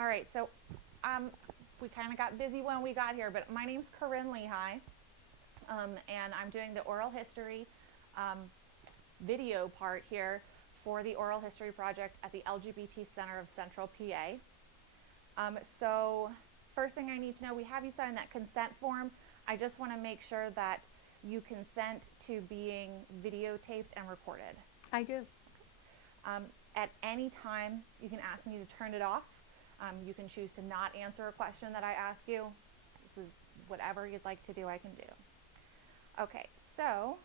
All right, so we kind of got busy when we got here, but my name's Corinne Lehigh, and I'm doing the oral history um, video part here for the Oral History Project at the LGBT Center of Central PA. So first thing I need to know, we have you sign that consent form. I just want to make sure that you consent to being videotaped and recorded. I do. At any time, you can ask me to turn it off. You can choose to not answer a question that I ask you. This is whatever you'd like to do, I can do. Okay, so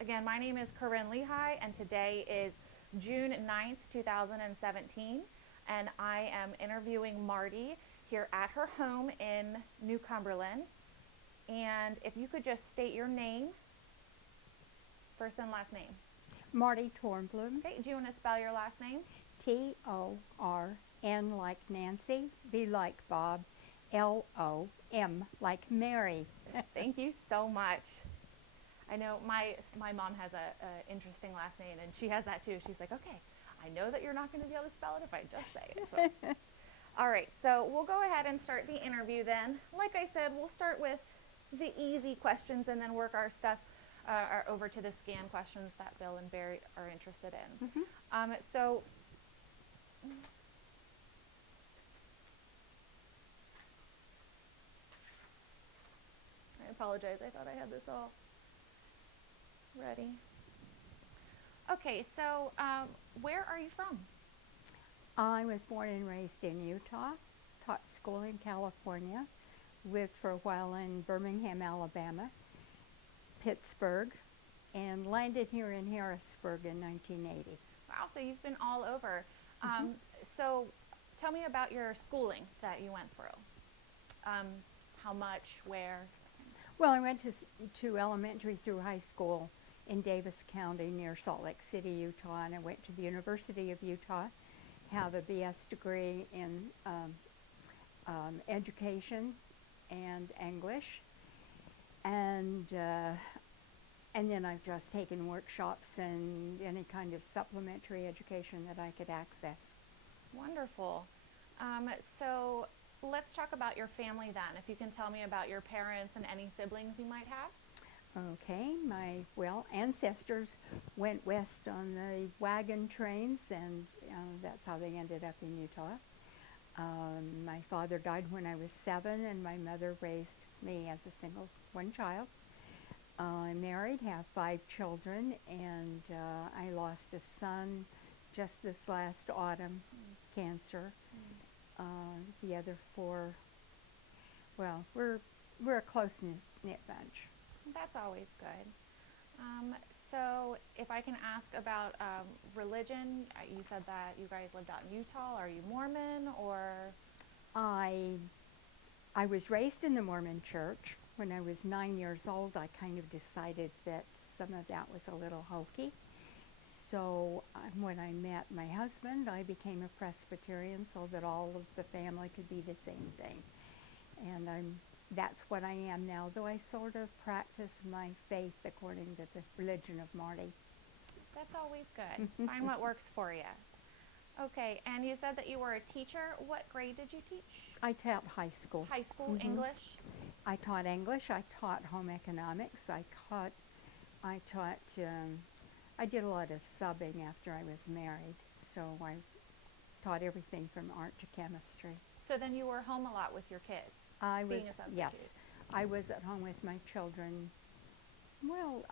again, my name is Corinne Lehigh, and today is June 9th, 2017, and I am interviewing Marty here at her home in New Cumberland. And if you could just state your name, first and last name. Marty Tornblom. Okay, do you want to spell your last name? T-O-R-N like Nancy, B like Bob, L-O-M like Mary. Thank you so much. I know my mom has a interesting last name, and she has that too. She's like, okay, I know that you're not going to be able to spell it if I just say it. So. All right, so we'll go ahead and start the interview then. Like I said, we'll start with the easy questions and then work our stuff over to the scan questions that Bill and Barry are interested in. Mm-hmm. So I apologize, I thought I had this all ready. Okay, so where are you from? I was born and raised in Utah, taught school in California, lived for a while in Birmingham, Alabama, Pittsburgh, and landed here in Harrisburg in 1980. Wow, so you've been all over. So tell me about your schooling that you went through. How much, where? Well, I went to elementary through high school in Davis County near Salt Lake City, Utah, and I went to the University of Utah, have a BS degree in education and English, and then I've just taken workshops and any kind of supplementary education that I could access. Wonderful. So let's talk about your family then. If you can tell me about your parents and any siblings you might have. Okay, my ancestors went west on the wagon trains, and that's how they ended up in Utah. My father died when I was 7, and my mother raised me as a single one child. I'm married, have 5 children, and I lost a son just this last autumn, cancer. The other 4, well, we're a close-knit bunch. That's always good. So if I can ask about religion, you said that you guys lived out in Utah. Are you Mormon or? I was raised in the Mormon church. When I was 9 years old, I kind of decided that some of that was a little hokey. So when I met my husband, I became a Presbyterian so that all of the family could be the same thing. And that's what I am now, though I sort of practice my faith according to the religion of Marty. That's always good. Find what works for you. Okay, and you said that you were a teacher. What grade did you teach? I taught high school. High school English? I taught English. I taught home economics. I did a lot of subbing after I was married, so I taught everything from art to chemistry. So then you were home a lot with your kids? Being a substitute. Yes, I was at home with my children, well,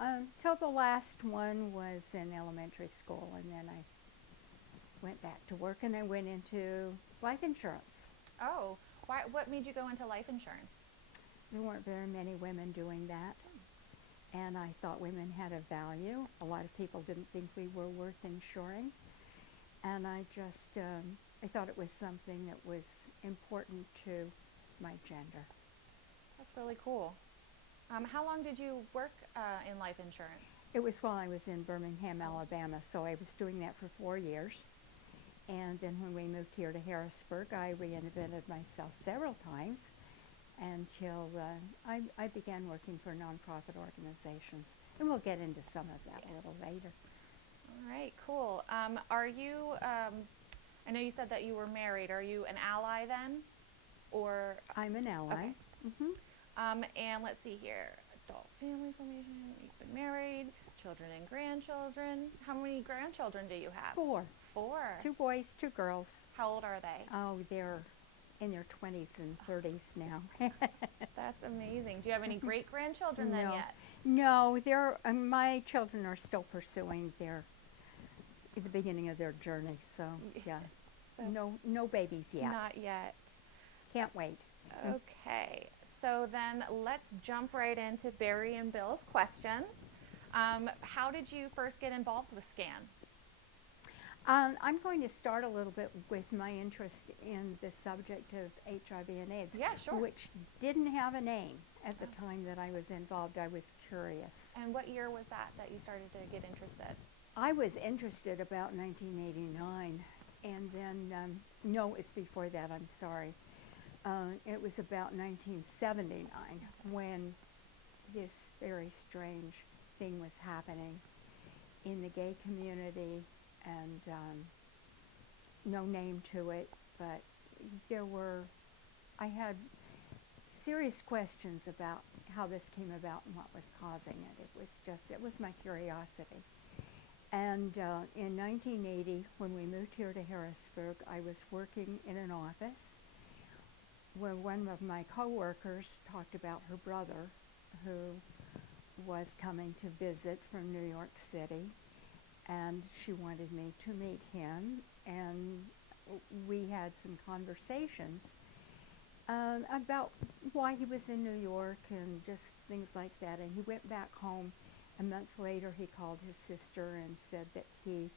till the last one was in elementary school, and then I went back to work and I went into life insurance. Oh, what made you go into life insurance? There weren't very many women doing that, and I thought women had a value. A lot of people didn't think we were worth insuring, and I thought it was something that was important to my gender. That's really cool. How long did you work in life insurance? It was while I was in Birmingham, Alabama, so I was doing that for 4 years. And then when we moved here to Harrisburg, I reinvented myself several times until I began working for nonprofit organizations. And we'll get into some of that a little later. All right, cool. Are you I know you said that you were married. Are you an ally then? Or, I'm an ally. okay. Mm-hmm. And let's see here. Adult family formation, you've been married, children and grandchildren. How many grandchildren do you have? 4. 4. 2 boys, 2 girls. How old are they? Oh, they're in their 20s and 30s now. That's amazing. Do you have any great grandchildren then No. yet? No, they're my children are still pursuing their at the beginning of their journey. So yeah, no babies yet. Not yet. Can't wait. Okay, so then let's jump right into Barry and Bill's questions. How did you first get involved with SCAN? I'm going to start a little bit with my interest in the subject of HIV and AIDS, Yeah, sure. which didn't have a name at the time that I was involved. I was curious. And what year was that you started to get interested? I was interested about 1989, and then, no, it's before that, I'm sorry. It was about 1979 when this very strange thing was happening in the gay community, and no name to it, but I had serious questions about how this came about and what was causing it. It was my curiosity. And in 1980, when we moved here to Harrisburg, I was working in an office where one of my coworkers talked about her brother who was coming to visit from New York City, and she wanted me to meet him, and we had some conversations about why he was in New York and just things like that. And he went back home. A month later, he called his sister and said that he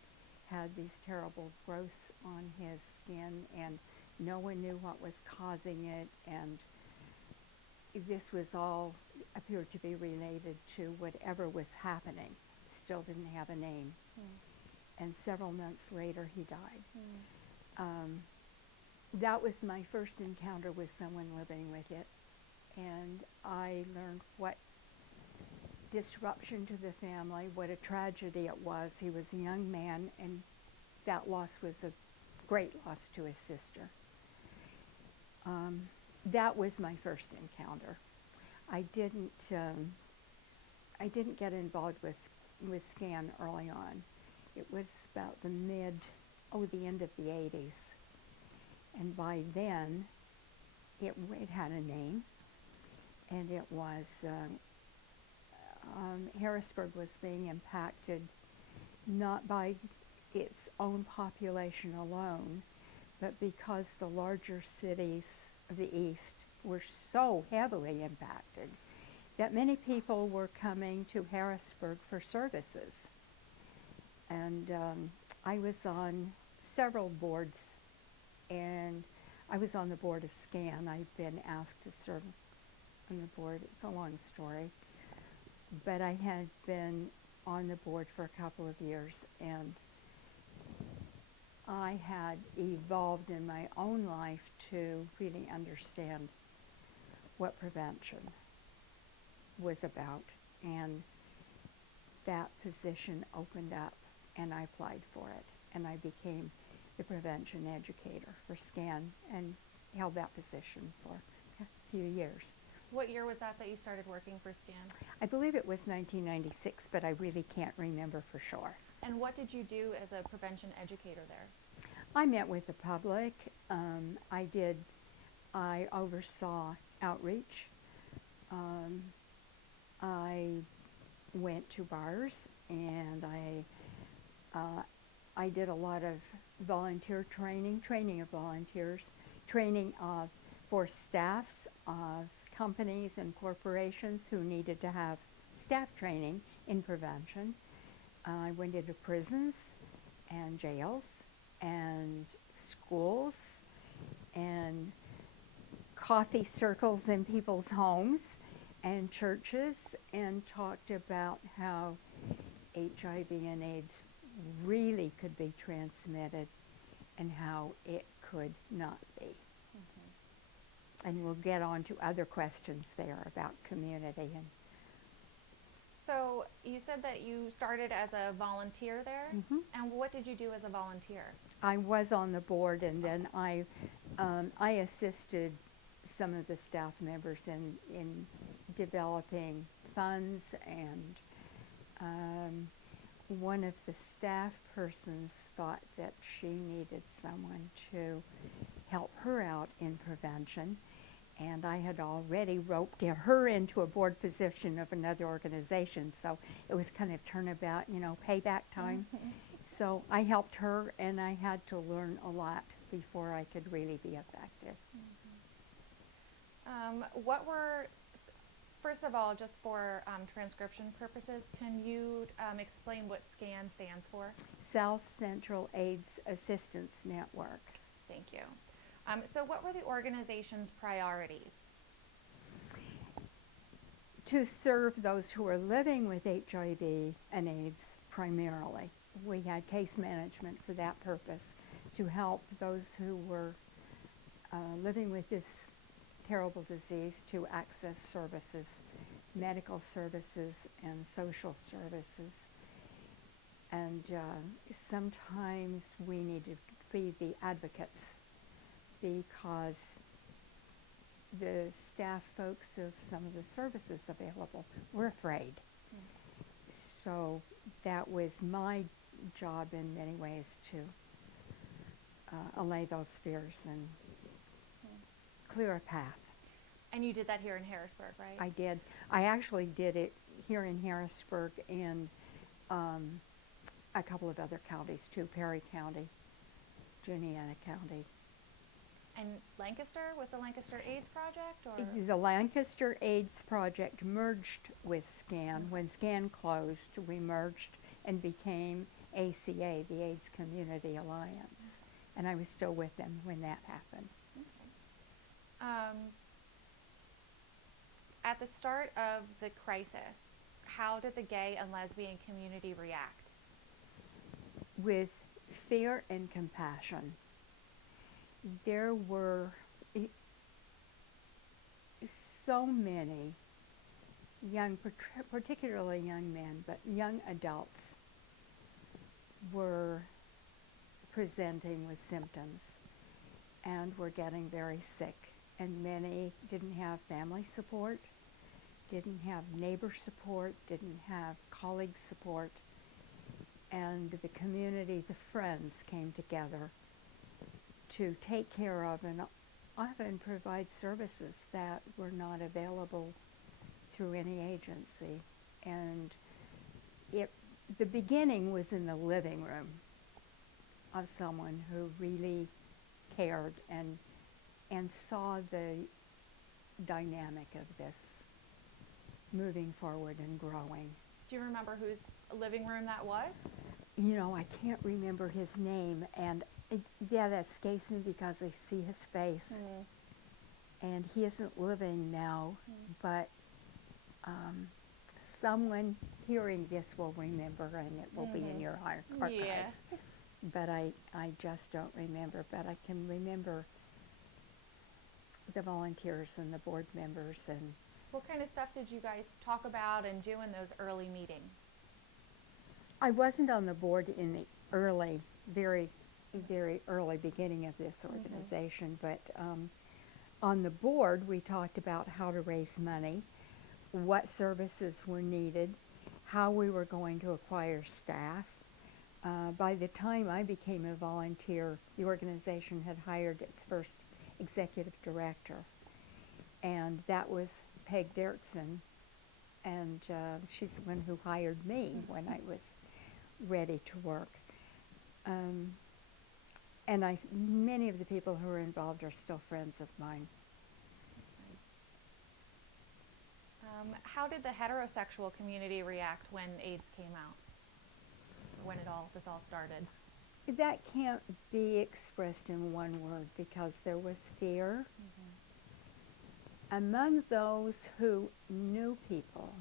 had these terrible growths on his skin, and no one knew what was causing it, and this was all appeared to be related to whatever was happening. Still didn't have a name. And several months later, he died. That was my first encounter with someone living with it, and I learned what disruption to the family, what a tragedy it was. He was a young man, and that loss was a great loss to his sister. That was my first encounter. I didn't get involved with SCAN early on. It was about the end of the 80s. And by then, it had a name, and it was, Harrisburg was being impacted not by its own population alone, but because the larger cities of the East were so heavily impacted that many people were coming to Harrisburg for services. And I was on several boards, and I was on the board of SCAN. I've been asked to serve on the board. It's a long story. But I had been on the board for a couple of years, and I had evolved in my own life to really understand what prevention was about, and that position opened up, and I applied for it, and I became the prevention educator for SCAN and held that position for a few years. What year was that you started working for SCAN? I believe it was 1996, but I really can't remember for sure. And what did you do as a prevention educator there? I met with the public. I oversaw outreach. I went to bars, and I did a lot of volunteer training of volunteers, training for staffs of companies and corporations who needed to have staff training in prevention. I went into prisons and jails and schools and coffee circles in people's homes and churches, and talked about how HIV and AIDS really could be transmitted and how it could not be. And we'll get on to other questions there about community. So you said that you started as a volunteer there, and what did you do as a volunteer? I was on the board, and then I assisted some of the staff members in developing funds, and one of the staff persons thought that she needed someone to help her out in prevention, and I had already roped her into a board position of another organization, so it was kind of turnabout, payback time. So I helped her, and I had to learn a lot before I could really be effective. First of all, just for transcription purposes, can you explain what SCAN stands for? South Central AIDS Assistance Network. Thank you. So what were the organization's priorities? To serve those who are living with HIV and AIDS primarily. We had case management for that purpose, to help those who were living with this terrible disease to access services, medical services and social services. And sometimes we needed to be the advocates, because the staff folks of some of the services available were afraid. So that was my job in many ways, to allay those fears and clear a path. And you did that here in Harrisburg, right? I did. I actually did it here in Harrisburg and a couple of other counties too, Perry County, Juniata County. And Lancaster, with the Lancaster AIDS Project? Or? The Lancaster AIDS Project merged with SCAN. When SCAN closed, we merged and became ACA, the AIDS Community Alliance. And I was still with them when that happened. At the start of the crisis, how did the gay and lesbian community react? With fear and compassion. There were so many young, particularly young men, but young adults were presenting with symptoms and were getting very sick. And many didn't have family support, didn't have neighbor support, didn't have colleague support. And the community, the friends, came together to take care of and often provide services that were not available through any agency. And the beginning was in the living room of someone who really cared and saw the dynamic of this moving forward and growing. Do you remember whose living room that was? I can't remember his name, and that escapes me because I see his face. And he isn't living now, but someone hearing this will remember, and it will be in your archives. Yeah. But I just don't remember, but I can remember the volunteers and the board members. And what kind of stuff did you guys talk about and do in those early meetings? I wasn't on the board in the early, very, very early beginning of this organization, but on the board we talked about how to raise money, what services were needed, how we were going to acquire staff. By the time I became a volunteer, the organization had hired its first executive director, and that was Peg Derrickson, and she's the one who hired me when I was ready to work. And many of the people who are involved are still friends of mine. How did the heterosexual community react when AIDS came out? When this all started? That can't be expressed in one word, because there was fear. Among those who knew people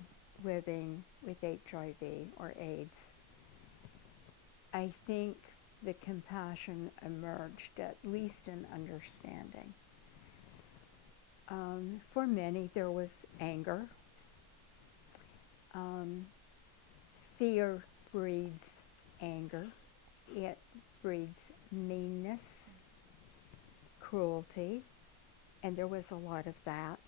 living with HIV or AIDS, I think the compassion emerged, at least an understanding. For many, there was anger. fear breeds anger. It breeds meanness, cruelty, and there was a lot of that.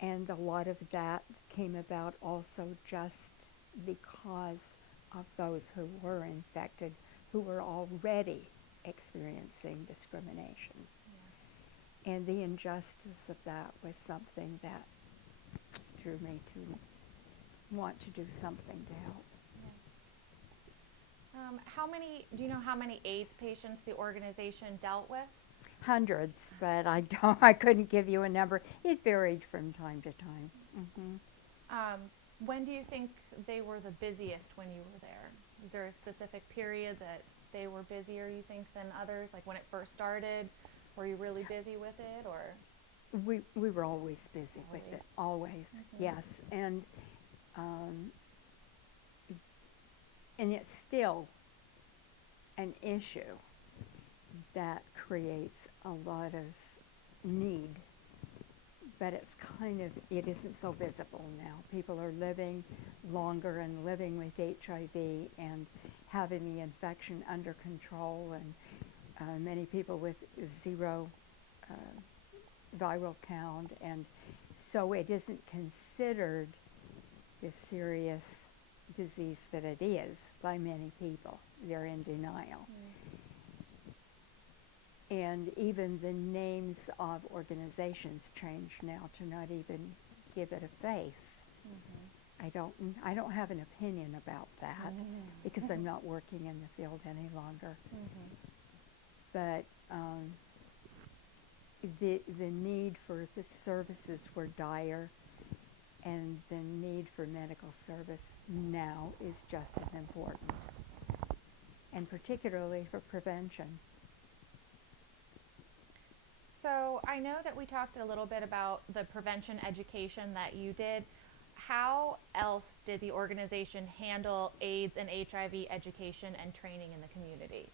And a lot of that came about also just because of those who were infected, who were already experiencing discrimination. Yeah. And the injustice of that was something that drew me to want to do something to help. Do you know how many AIDS patients the organization dealt with? Hundreds, but I couldn't give you a number. It varied from time to time. Mm-hmm. When do you think they were the busiest when you were there? Was there a specific period that they were busier, you think, than others? Like when it first started, were you really busy with it, or? We were always busy with it, always, mm-hmm. Yes. And it's still an issue that creates a lot of need, but it isn't so visible now. People are living longer and living with HIV and having the infection under control, and many people with zero viral count, and so it isn't considered the serious disease that it is by many people. They're in denial. And even the names of organizations change now to not even give it a face. Mm-hmm. I don't have an opinion about that because I'm not working in the field any longer. Mm-hmm. But the need for the services were dire, and the need for medical service now is just as important, and particularly for prevention. So I know that we talked a little bit about the prevention education that you did. How else did the organization handle AIDS and HIV education and training in the community?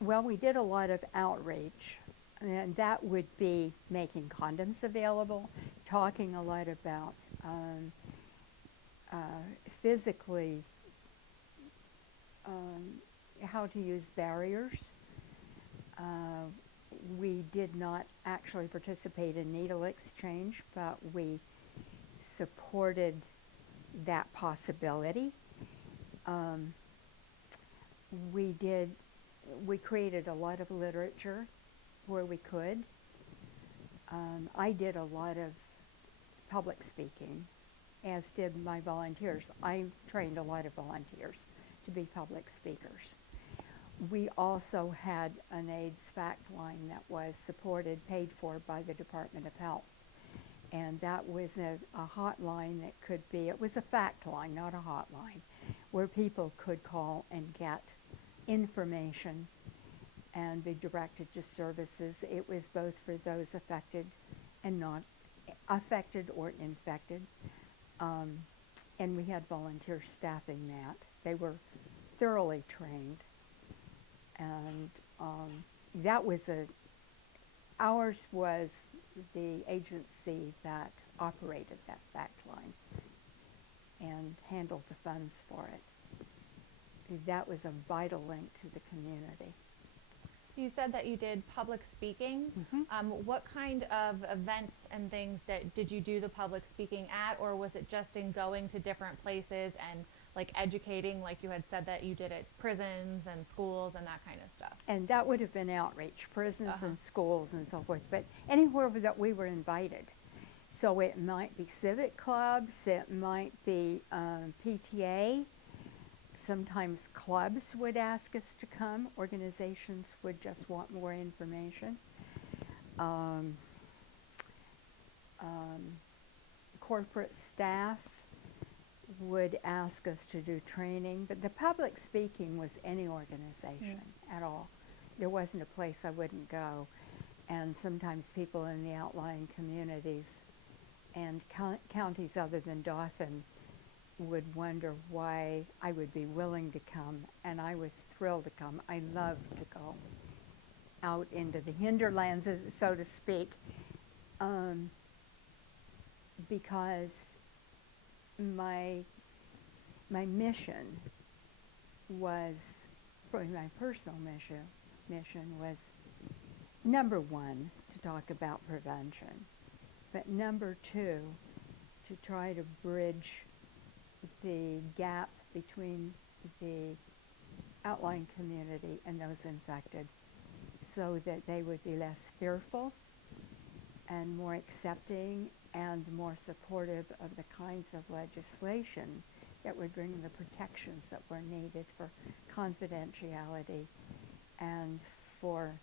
Well, we did a lot of outreach, and that would be making condoms available, talking a lot about physically how to use barriers. We did not actually participate in needle exchange, but we supported that possibility. We created a lot of literature where we could. I did a lot of public speaking, as did my volunteers. I trained a lot of volunteers to be public speakers. We also had an AIDS fact line that was supported, paid for by the Department of Health. And that was a hotline that could be, it was a fact line, not a hotline, where people could call and get information and be directed to services. It was both for those affected and not affected or infected. And we had volunteers staffing that. They were thoroughly trained. And that was ours was the agency that operated that fact line and handled the funds for it. That was a vital link to the community. You said that you did public speaking. Mm-hmm. What kind of events and things did you do the public speaking at, or was it just in going to different places and like educating, like you had said that you did at prisons and schools and that kind of stuff? And that would have been outreach, prisons and schools and so forth, but anywhere that we were invited. So it might be civic clubs, it might be PTA. Sometimes clubs would ask us to come. Organizations would just want more information. Corporate staff would ask us to do training, but the public speaking was any organization at all. There wasn't a place I wouldn't go. And sometimes people in the outlying communities and counties other than Dauphin would wonder why I would be willing to come, and I was thrilled to come. I loved to go out into the hinterlands, so to speak. because my mission was, probably my personal mission was, number one, to talk about prevention, but number two, to try to bridge the gap between the outlying community and those infected so that they would be less fearful and more accepting and more supportive of the kinds of legislation that would bring the protections that were needed for confidentiality and for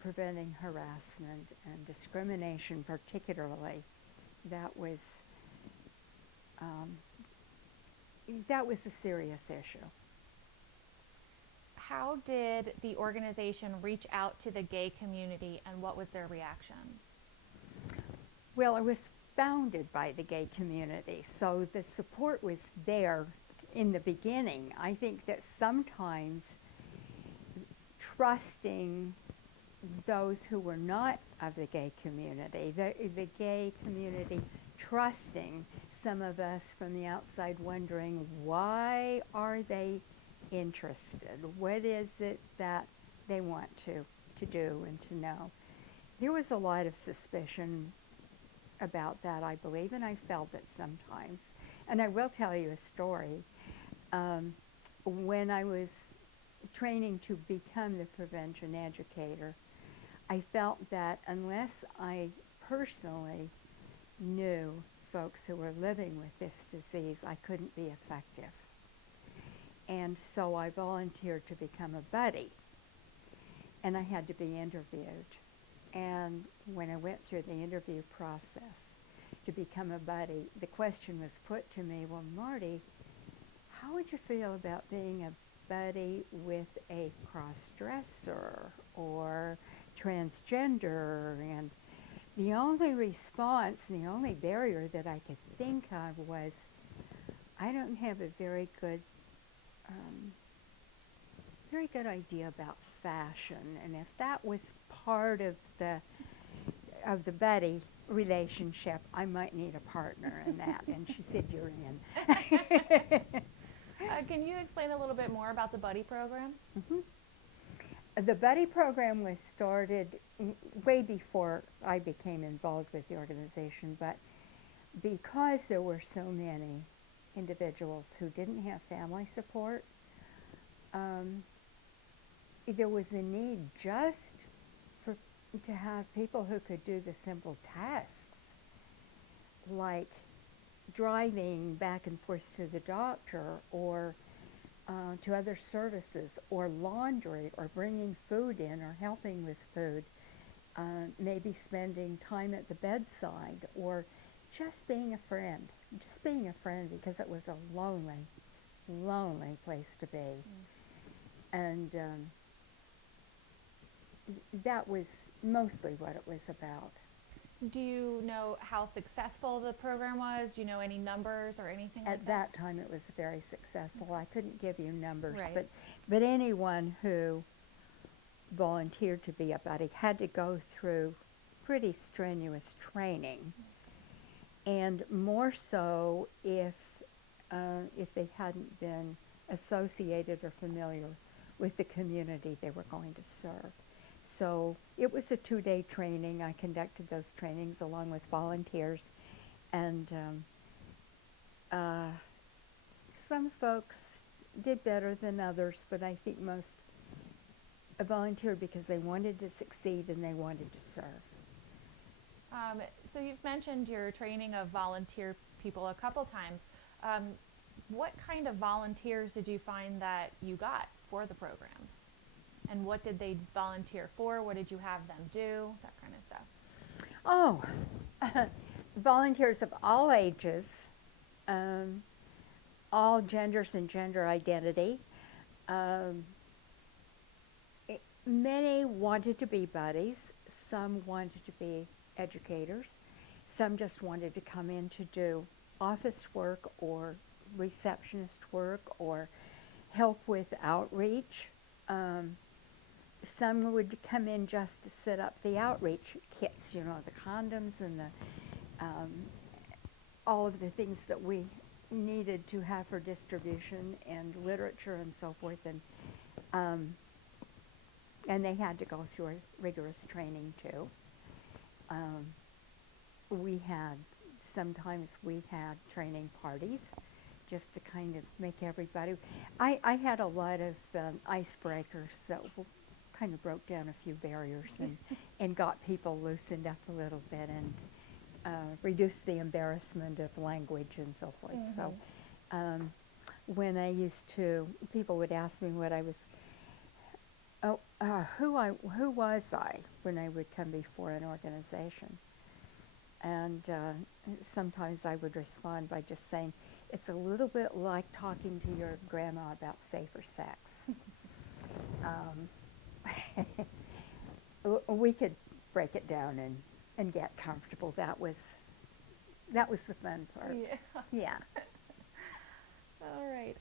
preventing harassment and discrimination particularly. That was a serious issue. How did the organization reach out to the gay community, and what was their reaction? Well, it was founded by the gay community, so the support was there in the beginning. I think that sometimes trusting those who were not of the gay community, the gay community trusting some of us from the outside, wondering why are they interested? What is it that they want to do and to know? There was a lot of suspicion about that, I believe, and I felt it sometimes. And I will tell you a story. When I was training to become the prevention educator, I felt that unless I personally knew folks who were living with this disease, I couldn't be effective. And so I volunteered to become a buddy, and I had to be interviewed. And when I went through the interview process to become a buddy, the question was put to me, well, Marty, how would you feel about being a buddy with a cross-dresser or transgender? And the only response, the only barrier that I could think of was, I don't have a very good idea about fashion, and if that was part of the buddy relationship, I might need a partner in that. And she said, you're in. Can you explain a little bit more about the buddy program? Mm-hmm. The buddy program was started way before I became involved with the organization, but because there were so many individuals who didn't have family support, there was a need just to have people who could do the simple tasks, like driving back and forth to the doctor or to other services, or laundry, or bringing food in, or helping with food, maybe spending time at the bedside, or just being a friend. Just being a friend, because it was a lonely, lonely place to be. And that was mostly what it was about. Do you know how successful the program was? Do you know any numbers or anything like that? At that time, it was very successful. I couldn't give you numbers, Right. but anyone who volunteered to be a buddy had to go through pretty strenuous training, and more so if they hadn't been associated or familiar with the community they were going to serve. So it was a 2-day training. I conducted those trainings along with volunteers, and some folks did better than others, but I think most volunteered because they wanted to succeed and they wanted to serve. So you've mentioned your training of volunteer people a couple times. What kind of volunteers did you find that you got for the programs? And what did they volunteer for? What did you have them do? That kind of stuff. Oh, volunteers of all ages, all genders and gender identity. Many wanted to be buddies. Some wanted to be educators. Some just wanted to come in to do office work or receptionist work or help with outreach. Some would come in just to set up the outreach kits, you know, the condoms and all of the things that we needed to have for distribution and literature and so forth, and they had to go through a rigorous training too. Sometimes we had training parties just to kind of make everybody. I had a lot of icebreakers that kind of broke down a few barriers and got people loosened up a little bit and reduced the embarrassment of language and so forth. So when people would ask me what I was, who was I when I would come before an organization? And sometimes I would respond by just saying, it's a little bit like talking to your grandma about safer sex. We could break it down and get comfortable. That was the fun part. Yeah. All right.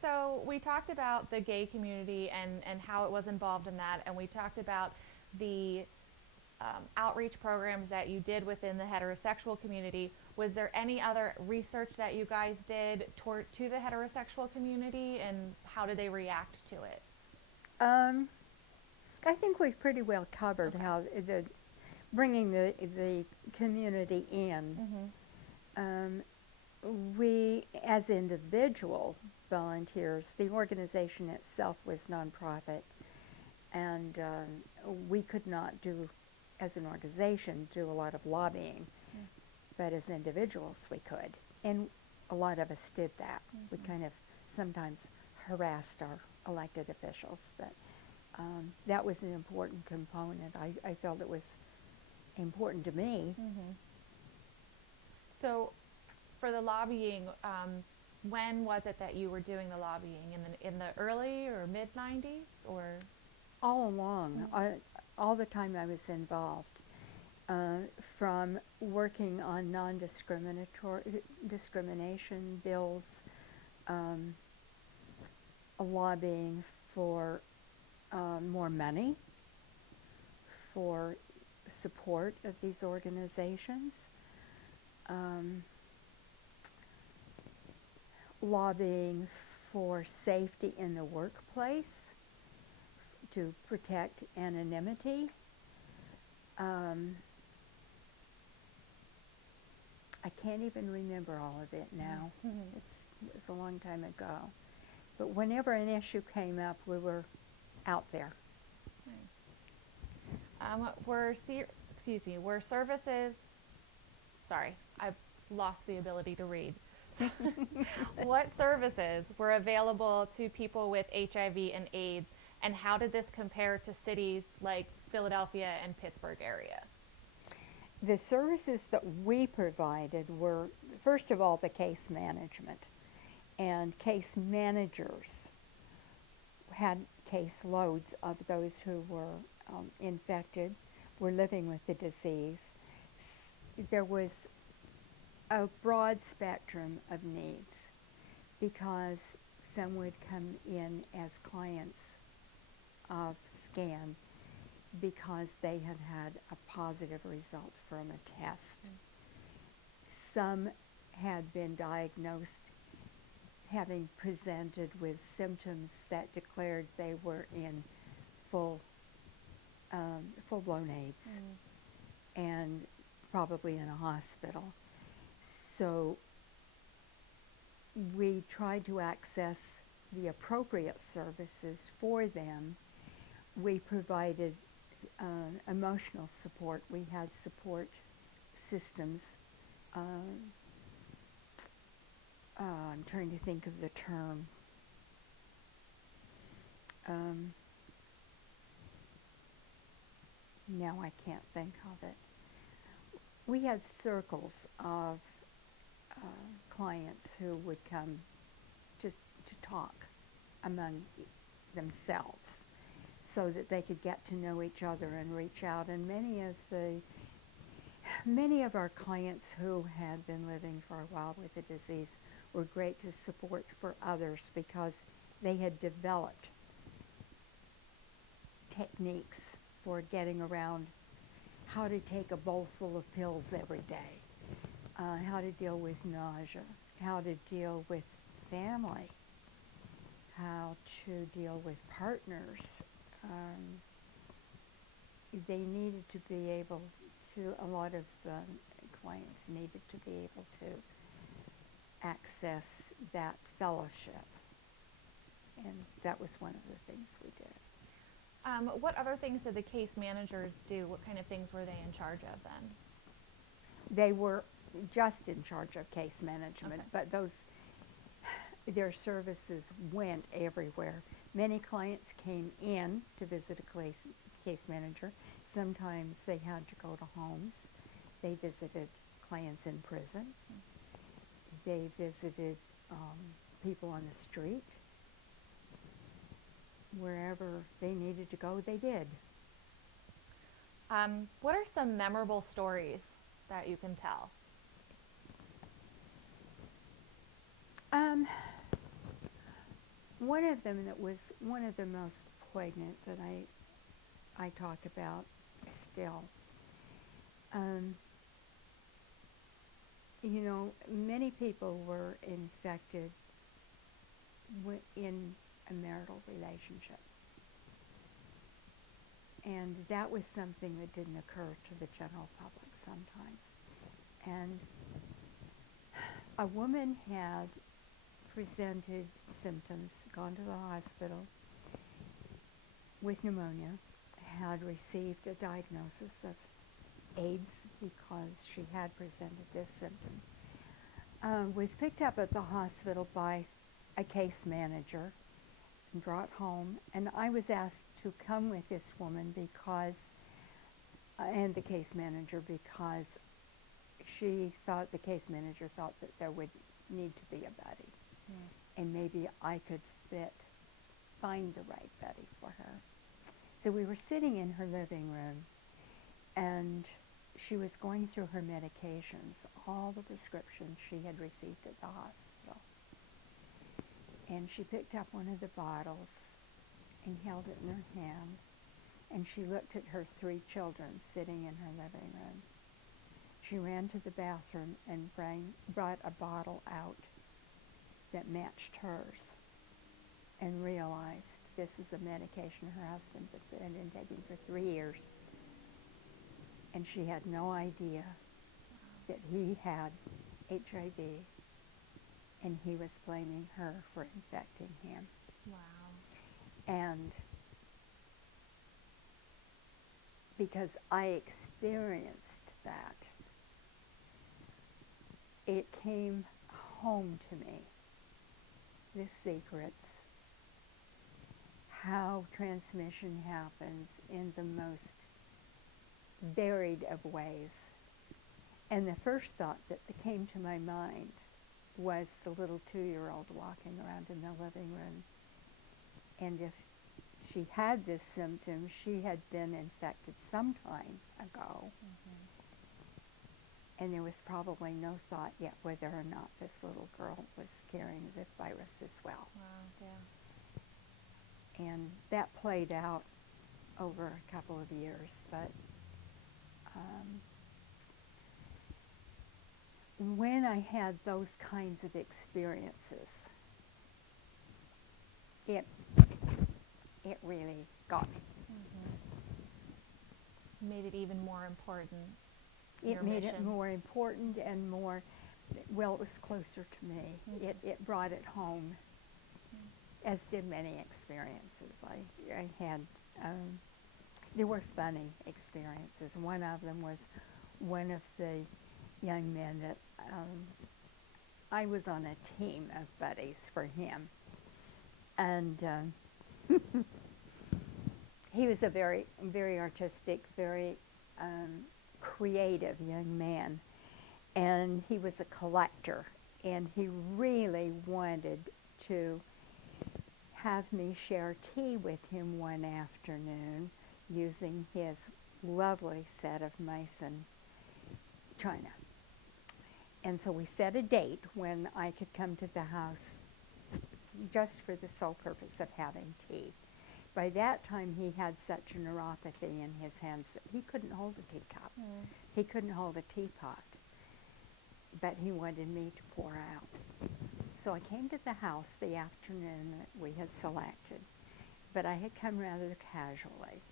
So we talked about the gay community and how it was involved in that, and we talked about the outreach programs that you did within the heterosexual community. Was there any other research that you guys did to the heterosexual community, and how did they react to it? I think we've pretty well covered how bringing the community in. We, as individual volunteers, the organization itself was nonprofit, and we could not do, as an organization, do a lot of lobbying, but as individuals we could, and a lot of us did that. We kind of sometimes harassed our elected officials, but that was an important component. I felt it was important to me. So for the lobbying, when was it that you were doing the lobbying? In the early or mid-90s, or? All along, all the time I was involved, from working on discrimination bills, lobbying for more money, for support of these organizations, lobbying for safety in the workplace, to protect anonymity. I can't even remember all of it now. It was a long time ago. But whenever an issue came up, we were out there. Nice. Were services, sorry, I've lost the ability to read. What services were available to people with HIV and AIDS, and how did this compare to cities like Philadelphia and Pittsburgh area? The services that we provided were, first of all, the case management. And case managers had case loads of those who were infected, were living with the disease. There was a broad spectrum of needs, because some would come in as clients of SCAN because they had had a positive result from a test. Some had been diagnosed having presented with symptoms that declared they were in full-blown AIDS and probably in a hospital. So we tried to access the appropriate services for them. We provided emotional support. We had support systems. I'm trying to think of the term. Now I can't think of it. We had circles of clients who would come just to talk among themselves, so that they could get to know each other and reach out. And many of our clients who had been living for a while with the disease were great to support for others, because they had developed techniques for getting around how to take a bowl full of pills every day. how to deal with nausea, how to deal with family, how to deal with partners. They needed to be able to, a lot of clients needed to be able to access that fellowship. And that was one of the things we did. What other things did the case managers do? What kind of things were they in charge of then? They were just in charge of case management, Okay. but their services went everywhere. Many clients came in to visit a case manager. Sometimes they had to go to homes. They visited clients in prison. They visited people on the street. Wherever they needed to go, they did. What are some memorable stories that you can tell? One of them that was one of the most poignant that I talk about still. You know, many people were infected in a marital relationship. And that was something that didn't occur to the general public sometimes. And a woman had presented symptoms, gone to the hospital with pneumonia, had received a diagnosis of AIDS because she had presented this symptom, was picked up at the hospital by a case manager and brought home, and I was asked to come with this woman because, and the case manager, because the case manager thought that there would need to be a buddy. And maybe I could find the right buddy for her. So we were sitting in her living room, and she was going through her medications, all the prescriptions she had received at the hospital. And she picked up one of the bottles and held it in her hand, and she looked at her 3 children sitting in her living room. She ran to the bathroom and brought a bottle out that matched hers, and realized this is a medication her husband had been taking for 3 years, and she had no idea that he had HIV, and he was blaming her for infecting him. Wow. And because I experienced that, it came home to me, the secrets, how transmission happens in the most varied of ways. And the first thought that came to my mind was the little 2-year-old walking around in the living room. And if she had this symptom, she had been infected some time ago. And there was probably no thought yet whether or not this little girl was carrying the virus as well. Wow, yeah. And that played out over a couple of years, but when I had those kinds of experiences, it really got me. Made it even more important. It made it more important and more, well, it was closer to me. It brought it home, as did many experiences. I had, there were funny experiences. One of them was one of the young men that I was on a team of buddies for him. And he was a very, very artistic, very creative young man. And he was a collector. And he really wanted to have me share tea with him one afternoon using his lovely set of Mason china. And so we set a date when I could come to the house just for the sole purpose of having tea. By that time, he had such a neuropathy in his hands that he couldn't hold a teacup. He couldn't hold a teapot. but he wanted me to pour out. So I came to the house the afternoon that we had selected, but I had come rather casually.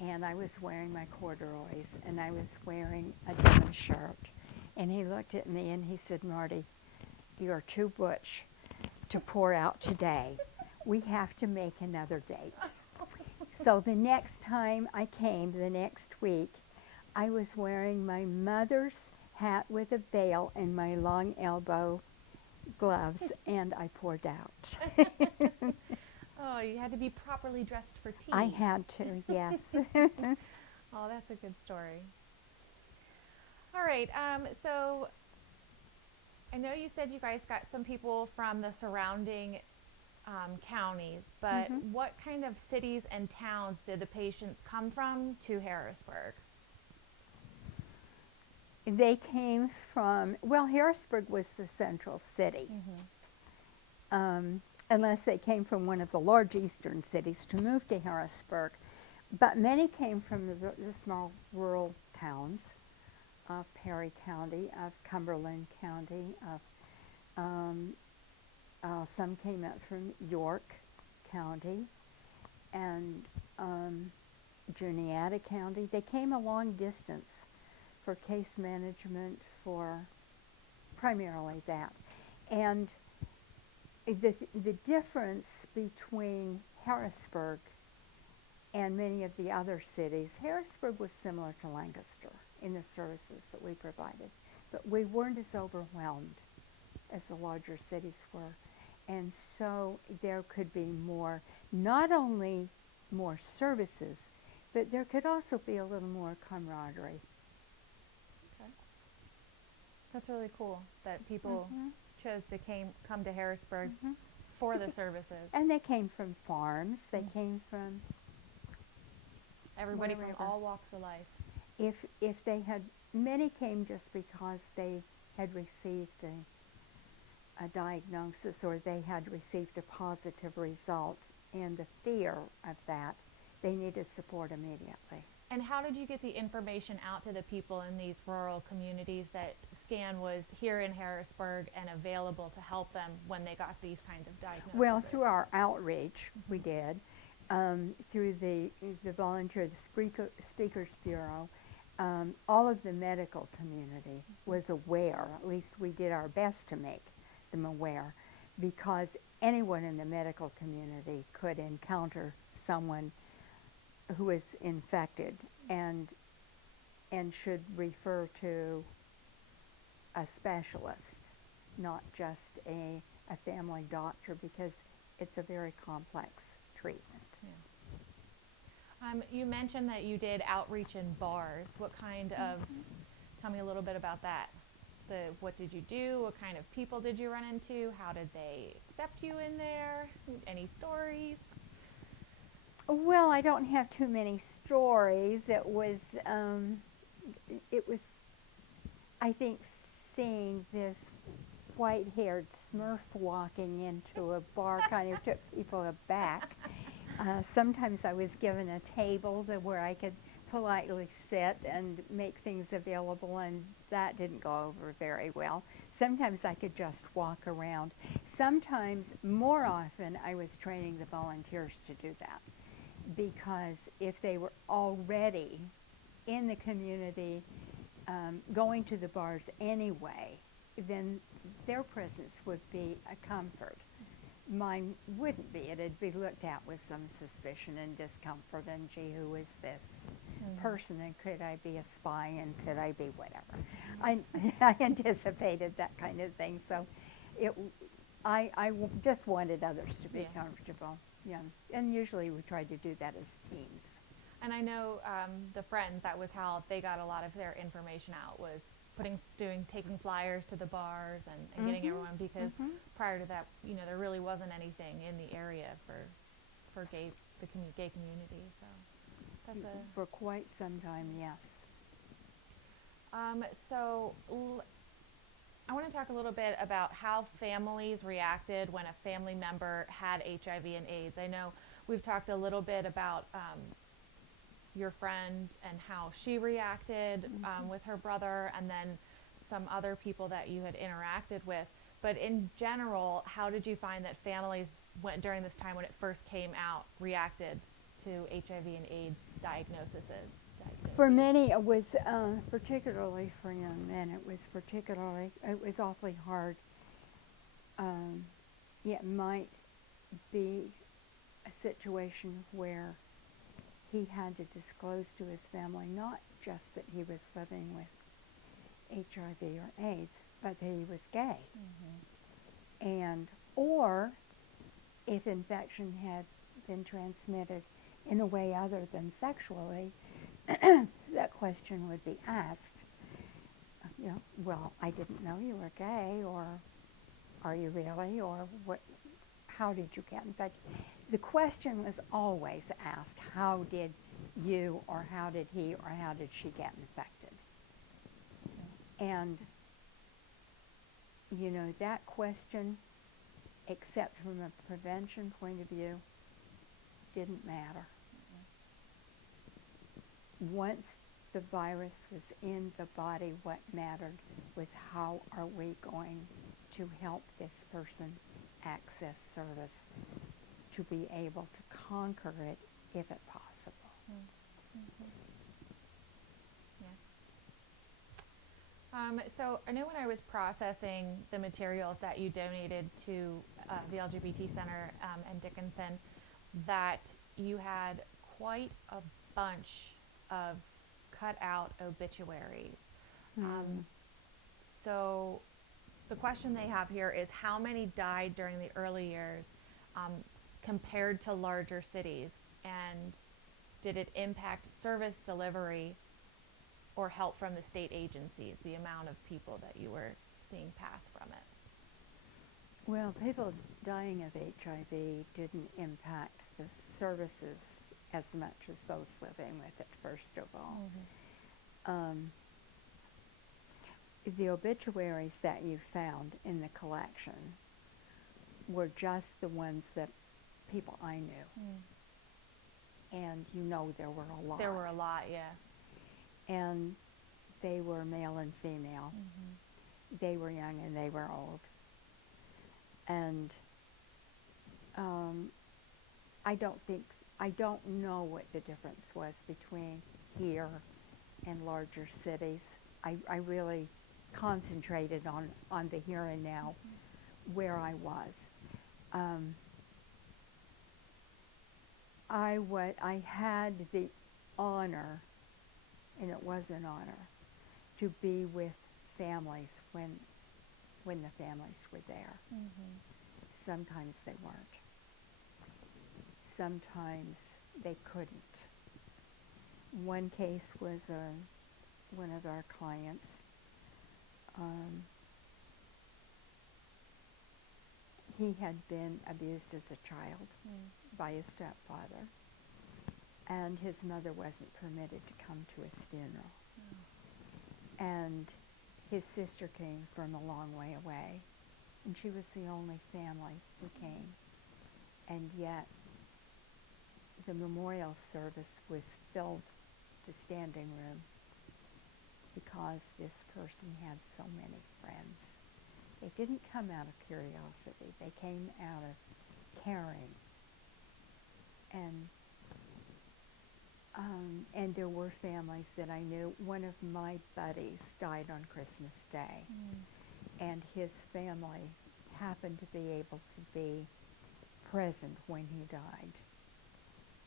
And I was wearing my corduroys, and I was wearing a denim shirt. And he looked at me and he said, "Marty, you are too butch to pour out today. We have to make another date." So the next time I came, the next week, I was wearing my mother's hat with a veil and my long elbow gloves, and I poured out. Oh, you had to be properly dressed for tea. I had to, yes. Oh, that's a good story. All right, so I know you said you guys got some people from the surrounding counties, but what kind of cities and towns did the patients come from to Harrisburg? They came from, well, Harrisburg was the central city. Unless they came from one of the large eastern cities to move to Harrisburg. But many came from the small rural towns of Perry County, of Cumberland County, of some came up from York County and Juniata County. They came a long distance for case management, for primarily that. And the difference between Harrisburg and many of the other cities, Harrisburg was similar to Lancaster in the services that we provided, but we weren't as overwhelmed as the larger cities were. And so there could be more, not only more services, but there could also be a little more camaraderie. Okay. That's really cool that people chose to come to Harrisburg for the services. And they came from farms, they came from Everybody wherever. from all walks of life. If they had, many came just because they had received a diagnosis or they had received a positive result, and the fear of that, they needed support immediately. And how did you get the information out to the people in these rural communities that SCAN was here in Harrisburg and available to help them when they got these kinds of diagnoses? Well, through our outreach, we did. Through the volunteer, the Speakers Bureau, all of the medical community was aware, at least we did our best to make them aware, because anyone in the medical community could encounter someone who is infected and should refer to a specialist, not just a family doctor, because it's a very complex treatment. Yeah. You mentioned that you did outreach in bars. What kind of, tell me a little bit about that. What did you do? What kind of people did you run into? How did they accept you in there? Any stories? Well, I don't have too many stories. It was, I think, seeing this white-haired Smurf walking into a bar kind of took people aback. Sometimes I was given a table where I could politely sit and make things available, and that didn't go over very well. Sometimes I could just walk around. Sometimes, more often, I was training the volunteers to do that, because if they were already in the community going to the bars anyway, then their presence would be a comfort. Mine wouldn't be. It'd be looked at with some suspicion and discomfort, and gee, who is this person, and could I be a spy, and could I be whatever? I anticipated that kind of thing, so I just wanted others to be comfortable. Yeah, and usually we tried to do that as teams. And I know the Friends, that was how they got a lot of their information out, was taking flyers to the bars and getting everyone, because prior to that, there really wasn't anything in the area for gay community. So that's for quite some time, yes. So I want to talk a little bit about how families reacted when a family member had HIV and AIDS. I know we've talked a little bit about your friend and how she reacted with her brother, and then some other people that you had interacted with, but in general, how did you find that families went during this time when it first came out reacted to HIV and AIDS diagnoses? For many, it was particularly for young men. It was awfully hard. It might be a situation where he had to disclose to his family not just that he was living with HIV or AIDS, but that he was gay. And, or if infection had been transmitted in a way other than sexually, that question would be asked. Well, I didn't know you were gay, or are you really, or what? How did you get infected? The question was always asked, how did you, or how did he, or how did she get infected? And, that question, except from a prevention point of view, didn't matter. Once the virus was in the body, what mattered was how are we going to help this person access service to be able to conquer it if it's possible. So I know when I was processing the materials that you donated to the LGBT Center and Dickinson, that you had quite a bunch of cut out obituaries. So the question they have here is how many died during the early years compared to larger cities, and did it impact service delivery or help from the state agencies, the amount of people that you were seeing pass from it? Well, people dying of HIV didn't impact the services as much as those living with it, first of all. The obituaries that you found in the collection were just the ones that people I knew. And there were a lot. There were a lot, yeah. And they were male and female. They were young and they were old. And I don't know what the difference was between here and larger cities. I really concentrated on the here and now where I was. I had the honor, and it was an honor, to be with families when the families were there. Sometimes they weren't. Sometimes they couldn't. One case was one of our clients. He had been abused as a child by his stepfather, and his mother wasn't permitted to come to his funeral. And his sister came from a long way away, and she was the only family who came. And yet, the memorial service was filled to standing room because this person had so many friends. They didn't come out of curiosity. They came out of caring. And there were families that I knew. One of my buddies died on Christmas Day, and his family happened to be able to be present when he died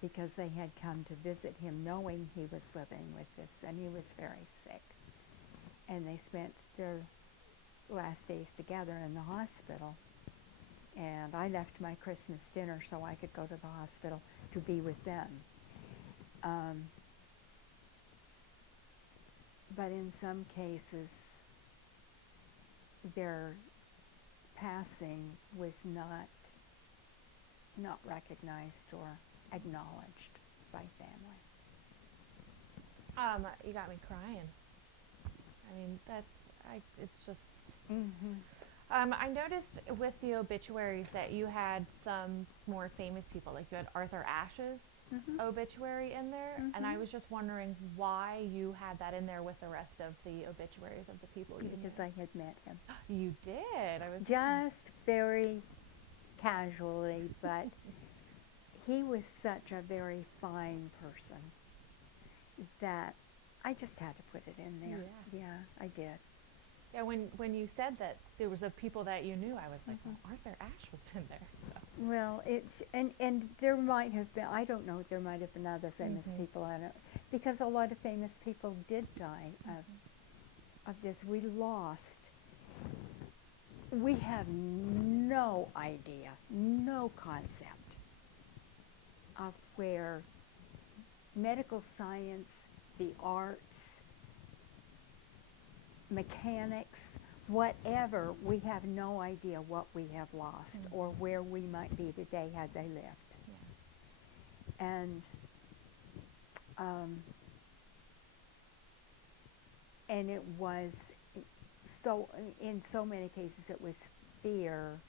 because they had come to visit him knowing he was living with this, and he was very sick. And they spent their last days together in the hospital. And I left my Christmas dinner so I could go to the hospital to be with them. But in some cases, their passing was not recognized or acknowledged by family. You got me crying. I mean, it's just... I noticed with the obituaries that you had some more famous people, like you had Arthur Ashes. obituary in there, and I was just wondering why you had that in there with the rest of the obituaries of the people you Because knew. I had met him. You did. I was Just very casually, but he was such a very fine person that I just had to put it in there. Yeah, I did. Yeah, when you said that there was of people that you knew, I was like, well, Arthur Ashe was in there. So. Well, it's, and there might have been, I don't know, there might have been other famous people, I don't, because a lot of famous people did die of this. We have no idea, no concept of where medical science, the arts, mechanics, whatever, we have no idea what we have lost or where we might be today had they lived. Yeah. And it was so, in so many cases, it was fear,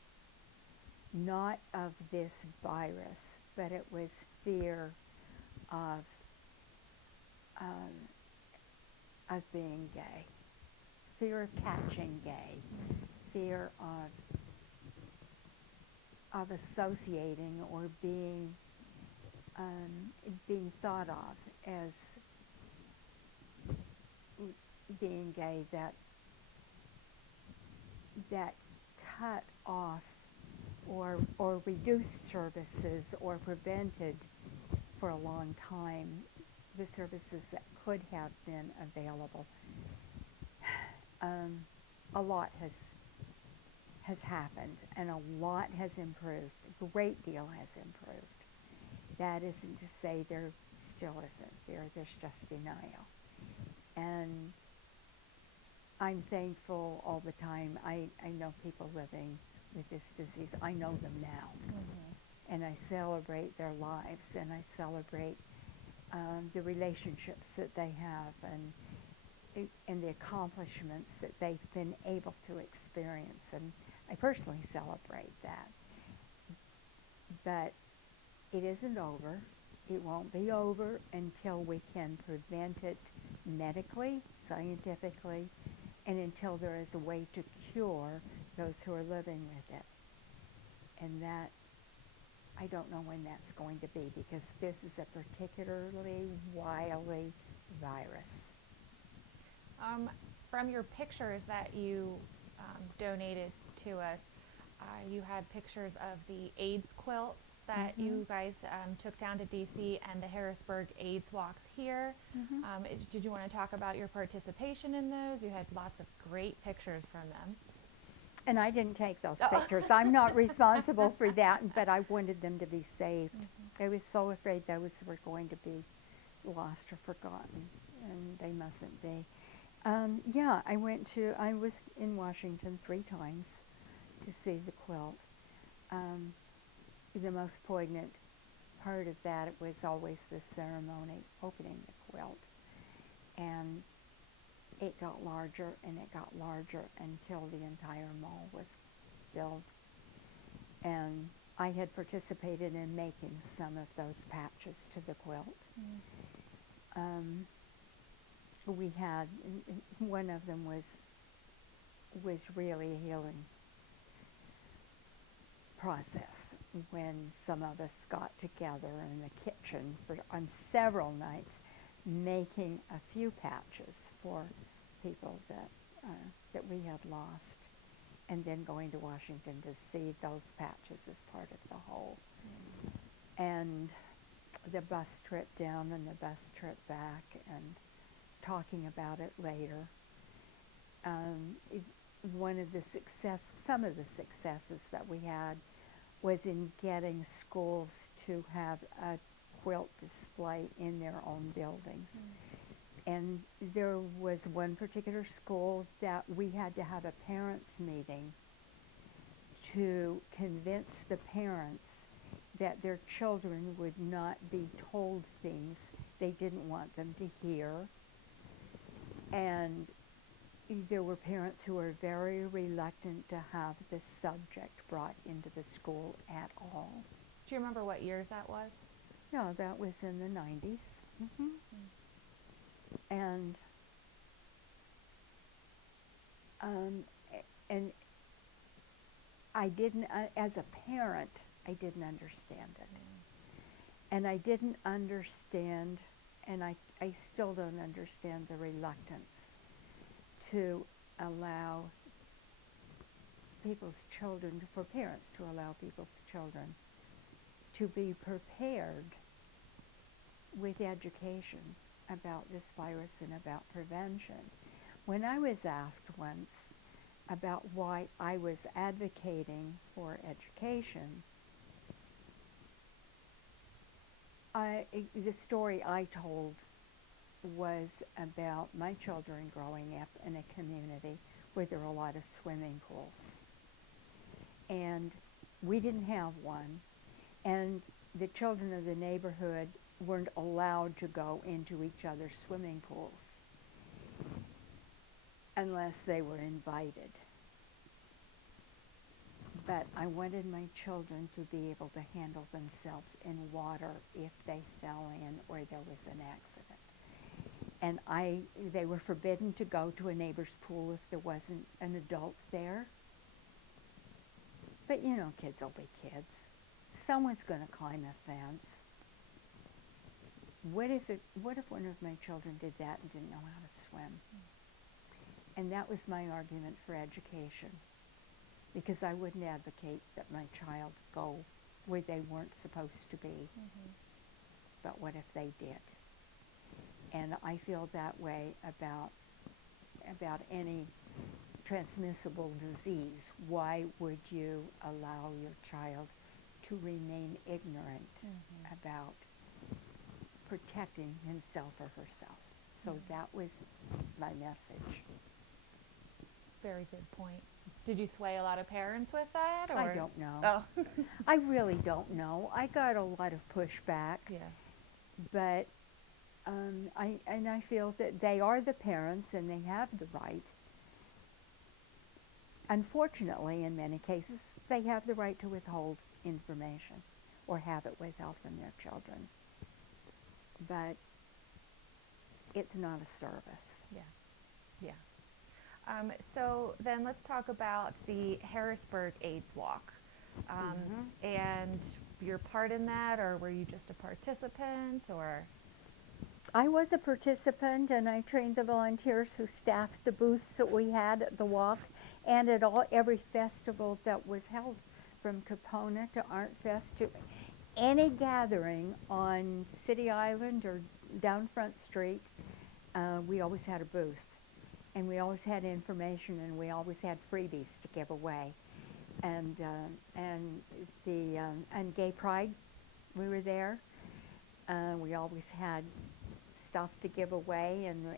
not of this virus, but it was fear of being gay, fear of catching gay, fear of associating or being thought of as being gay, that cut off or reduced services or prevented for a long time the services that could have been available. A lot has happened, and a lot has improved. A great deal has improved. That isn't to say there still isn't fear. There's just denial. And I'm thankful all the time. I know people living with this disease. I know them now. And I celebrate their lives, and I celebrate the relationships that they have, and the accomplishments that they've been able to experience. And I personally celebrate that. But it isn't over. It won't be over until we can prevent it medically, scientifically, and until there is a way to cure those who are living with it. And that, I don't know when that's going to be, because this is a particularly wily virus. From your pictures that you donated to us, you had pictures of the AIDS quilts that you guys took down to DC, and the Harrisburg AIDS walks here. Did you want to talk about your participation in those? You had lots of great pictures from them. And I didn't take those pictures. I'm not responsible for that, but I wanted them to be saved. I was so afraid those were going to be lost or forgotten, and they mustn't be. Yeah, I was in Washington 3 times to see the quilt. The most poignant part of that was always the ceremony opening the quilt. And it got larger and it got larger until the entire mall was filled. And I had participated in making some of those patches to the quilt. We had, one of them was really a healing process when some of us got together in the kitchen on several nights making a few patches for people that we had lost, and then going to Washington to see those patches as part of the whole. And the bus trip down and the bus trip back, and talking about it later. Some of the successes that we had was in getting schools to have a quilt display in their own buildings. And there was one particular school that we had to have a parents' meeting to convince the parents that their children would not be told things they didn't want them to hear. And there were parents who were very reluctant to have the subject brought into the school at all. Do you remember what years that was? No, that was in the 90s. And um, and I didn't, as a parent, I didn't understand it. And I didn't understand, and I still don't understand the reluctance to allow people's children, for parents to allow people's children to be prepared with education about this virus and about prevention. When I was asked once about why I was advocating for education, the story I told was about my children growing up in a community where there were a lot of swimming pools. And we didn't have one, and the children of the neighborhood weren't allowed to go into each other's swimming pools unless they were invited. But I wanted my children to be able to handle themselves in water if they fell in or there was an accident. And they were forbidden to go to a neighbor's pool if there wasn't an adult there. But you know, kids will be kids. Someone's going to climb a fence. What if one of my children did that and didn't know how to swim? And that was my argument for education, because I wouldn't advocate that my child go where they weren't supposed to be. But what if they did? And I feel that way about any transmissible disease. Why would you allow your child to remain ignorant about protecting himself or herself? So that was my message. Very good point. Did you sway a lot of parents with that? Or? I don't know. Oh. I really don't know. I got a lot of pushback. Yeah. But I feel that they are the parents and they have the right. Unfortunately, in many cases, they have the right to withhold information or have it withheld from their children. But it's not a service. Yeah. Yeah. So then let's talk about the Harrisburg AIDS Walk. And your part in that, or were you just a participant, or? I was a participant, and I trained the volunteers who staffed the booths that we had at the walk and at every festival that was held, from Capona to Art Fest to any gathering on City Island or down Front Street. We always had a booth, and we always had information, and we always had freebies to give away. And Gay Pride, we were there. We always had stuff to give away, and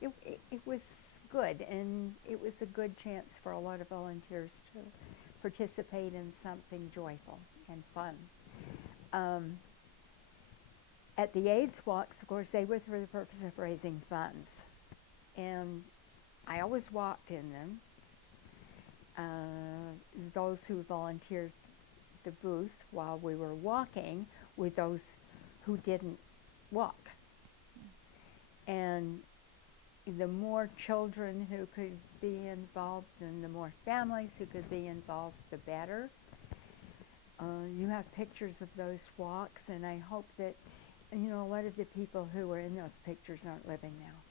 it was good, and it was a good chance for a lot of volunteers to participate in something joyful and fun. At the AIDS walks, of course, they were for the purpose of raising funds, and I always walked in them. Those who volunteered the booth while we were walking were those who didn't walk. And the more children who could be involved and the more families who could be involved, the better. You have pictures of those walks, and I hope that, you know, a lot of the people who were in those pictures aren't living now.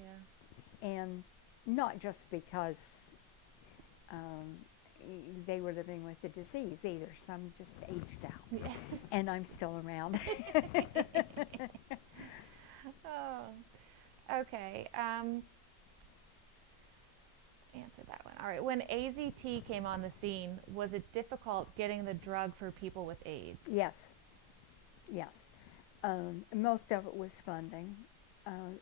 Yeah. And not just because they were living with the disease either. Some just aged out. Yeah. And I'm still around. Oh, okay. Answer that one. All right. When AZT came on the scene, was it difficult getting the drug for people with AIDS? Yes. Yes. Most of it was funding.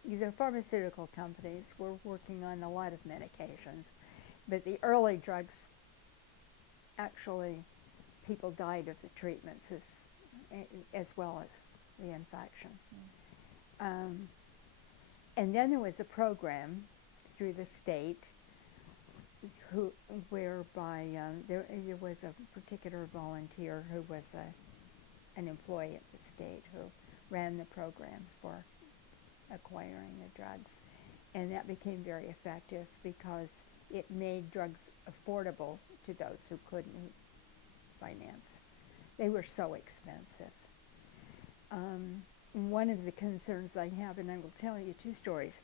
The pharmaceutical companies were working on a lot of medications, but the early drugs, actually, people died of the treatments as well as the infection. And then there was a program through the state whereby there was a particular volunteer who was an employee at the state who ran the program for acquiring the drugs. And that became very effective because it made drugs affordable to those who couldn't finance. They were so expensive. One of the concerns I have, and I will tell you two stories.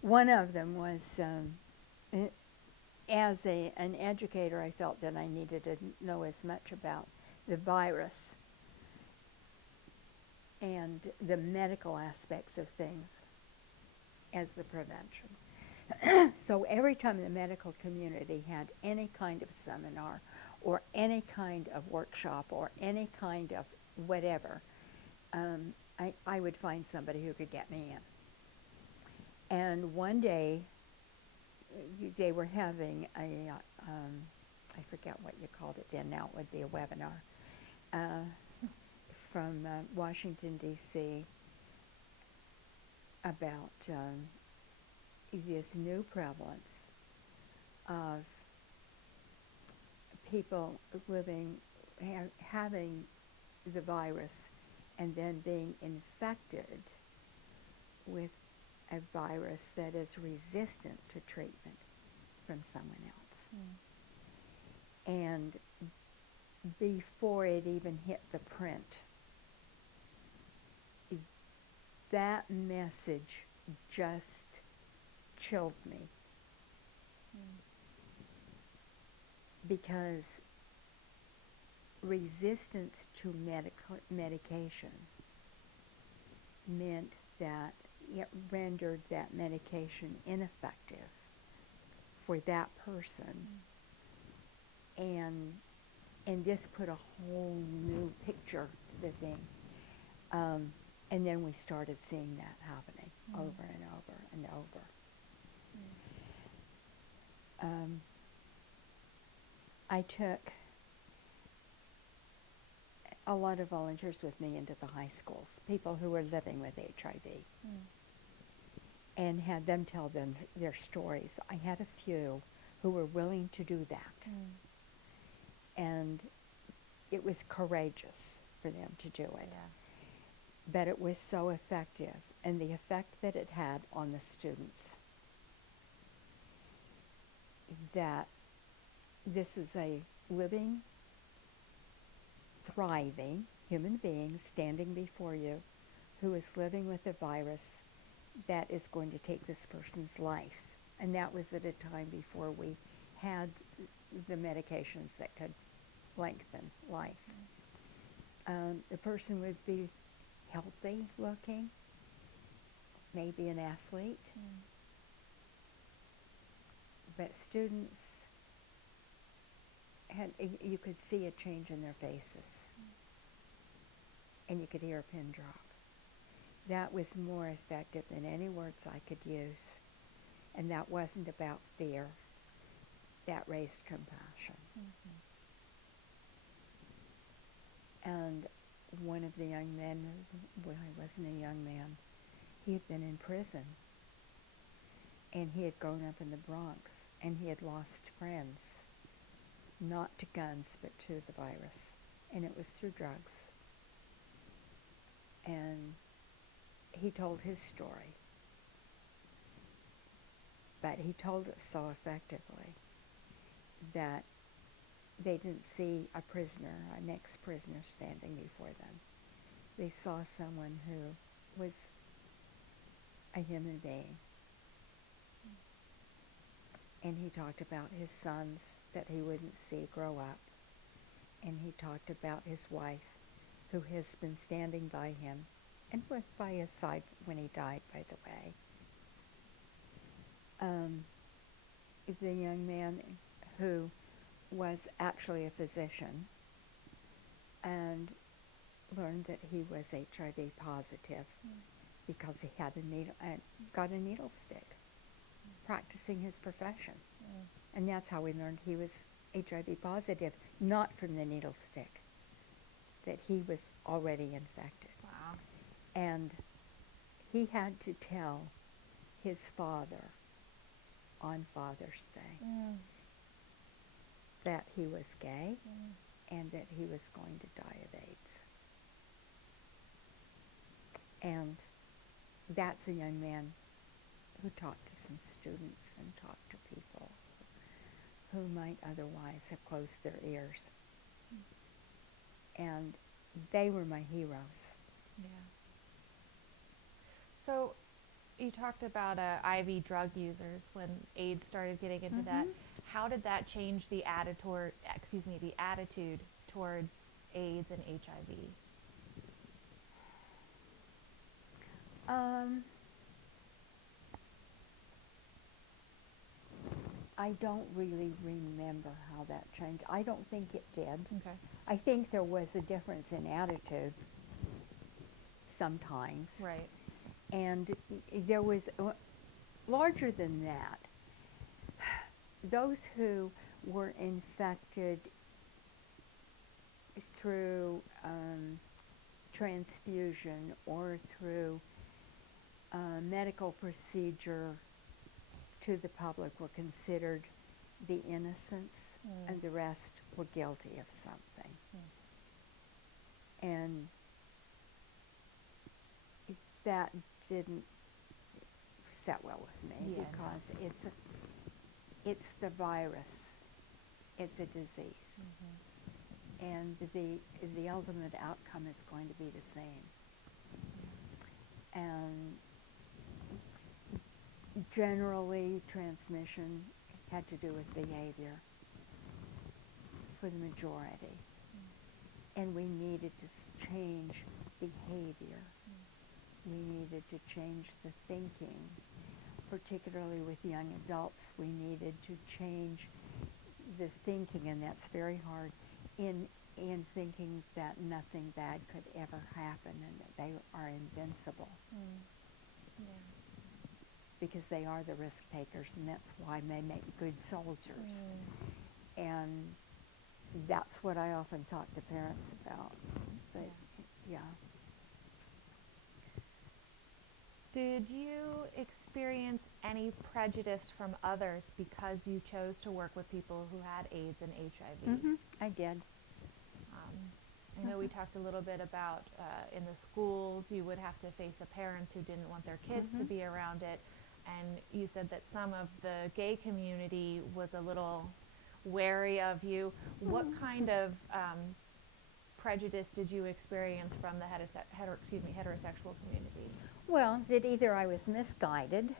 One of them was, as an educator, I felt that I needed to know as much about the virus and the medical aspects of things as the prevention. So every time the medical community had any kind of seminar or any kind of workshop or any kind of whatever, I would find somebody who could get me in. And one day, they were having a, I forget what you called it then, now it would be a webinar, from Washington, D.C. about this new prevalence of people living, having the virus and then being infected with a virus that is resistant to treatment from someone else. And before it even hit the print, that message just chilled me. Because resistance to medication meant that it rendered that medication ineffective for that person. And this put a whole new picture to the thing. And then we started seeing that happening over and over and over. I took a lot of volunteers with me into the high schools, people who were living with HIV, and had them tell them their stories. I had a few who were willing to do that. And it was courageous for them to do it. Yeah. But it was so effective, and the effect that it had on the students, that this is a living, thriving human being standing before you who is living with a virus that is going to take this person's life. And that was at a time before we had the medications that could lengthen life. The person would be healthy looking, maybe an athlete, but students had, you could see a change in their faces, and you could hear a pin drop. That was more effective than any words I could use, and that wasn't about fear. That raised compassion. And one of the young men, well, he wasn't a young man, he had been in prison, and he had grown up in the Bronx, and he had lost friends, not to guns, but to the virus, and it was through drugs. And he told his story, but he told it so effectively that they didn't see a prisoner, an ex-prisoner standing before them. They saw someone who was a human being. And he talked about his sons that he wouldn't see grow up. And he talked about his wife, who has been standing by him and was by his side when he died, by the way. The young man who was actually a physician and learned that he was HIV positive because he had a needle, got a needle stick, practicing his profession. And that's how we learned he was HIV positive, not from the needle stick, that he was already infected. Wow. And he had to tell his father on Father's Day that he was gay and that he was going to die of AIDS. And that's a young man who talked to some students and talked to people who might otherwise have closed their ears. And they were my heroes. Yeah. So you talked about IV drug users when AIDS started getting into that. How did that change the attitude towards AIDS and HIV? I don't really remember how that changed. I don't think it did. Okay. I think there was a difference in attitude sometimes. Right. And there was, larger than that, those who were infected through transfusion or through medical procedure to the public were considered the innocents, and the rest were guilty of something. And that didn't set well with me, because it's the virus, it's a disease, and the ultimate outcome is going to be the same. And generally, transmission had to do with behavior for the majority. And we needed to change behavior. We needed to change the thinking. Particularly with young adults, we needed to change the thinking, and that's very hard, in thinking that nothing bad could ever happen and that they are invincible. Yeah. Because they are the risk takers, and that's why they make good soldiers. And that's what I often talk to parents about. But yeah. Did you experience any prejudice from others because you chose to work with people who had AIDS and HIV? I did. I know we talked a little bit about in the schools you would have to face the parents who didn't want their kids to be around it, and you said that some of the gay community was a little wary of you. What kind of prejudice did you experience from the heterosexual community? Well, that either I was misguided.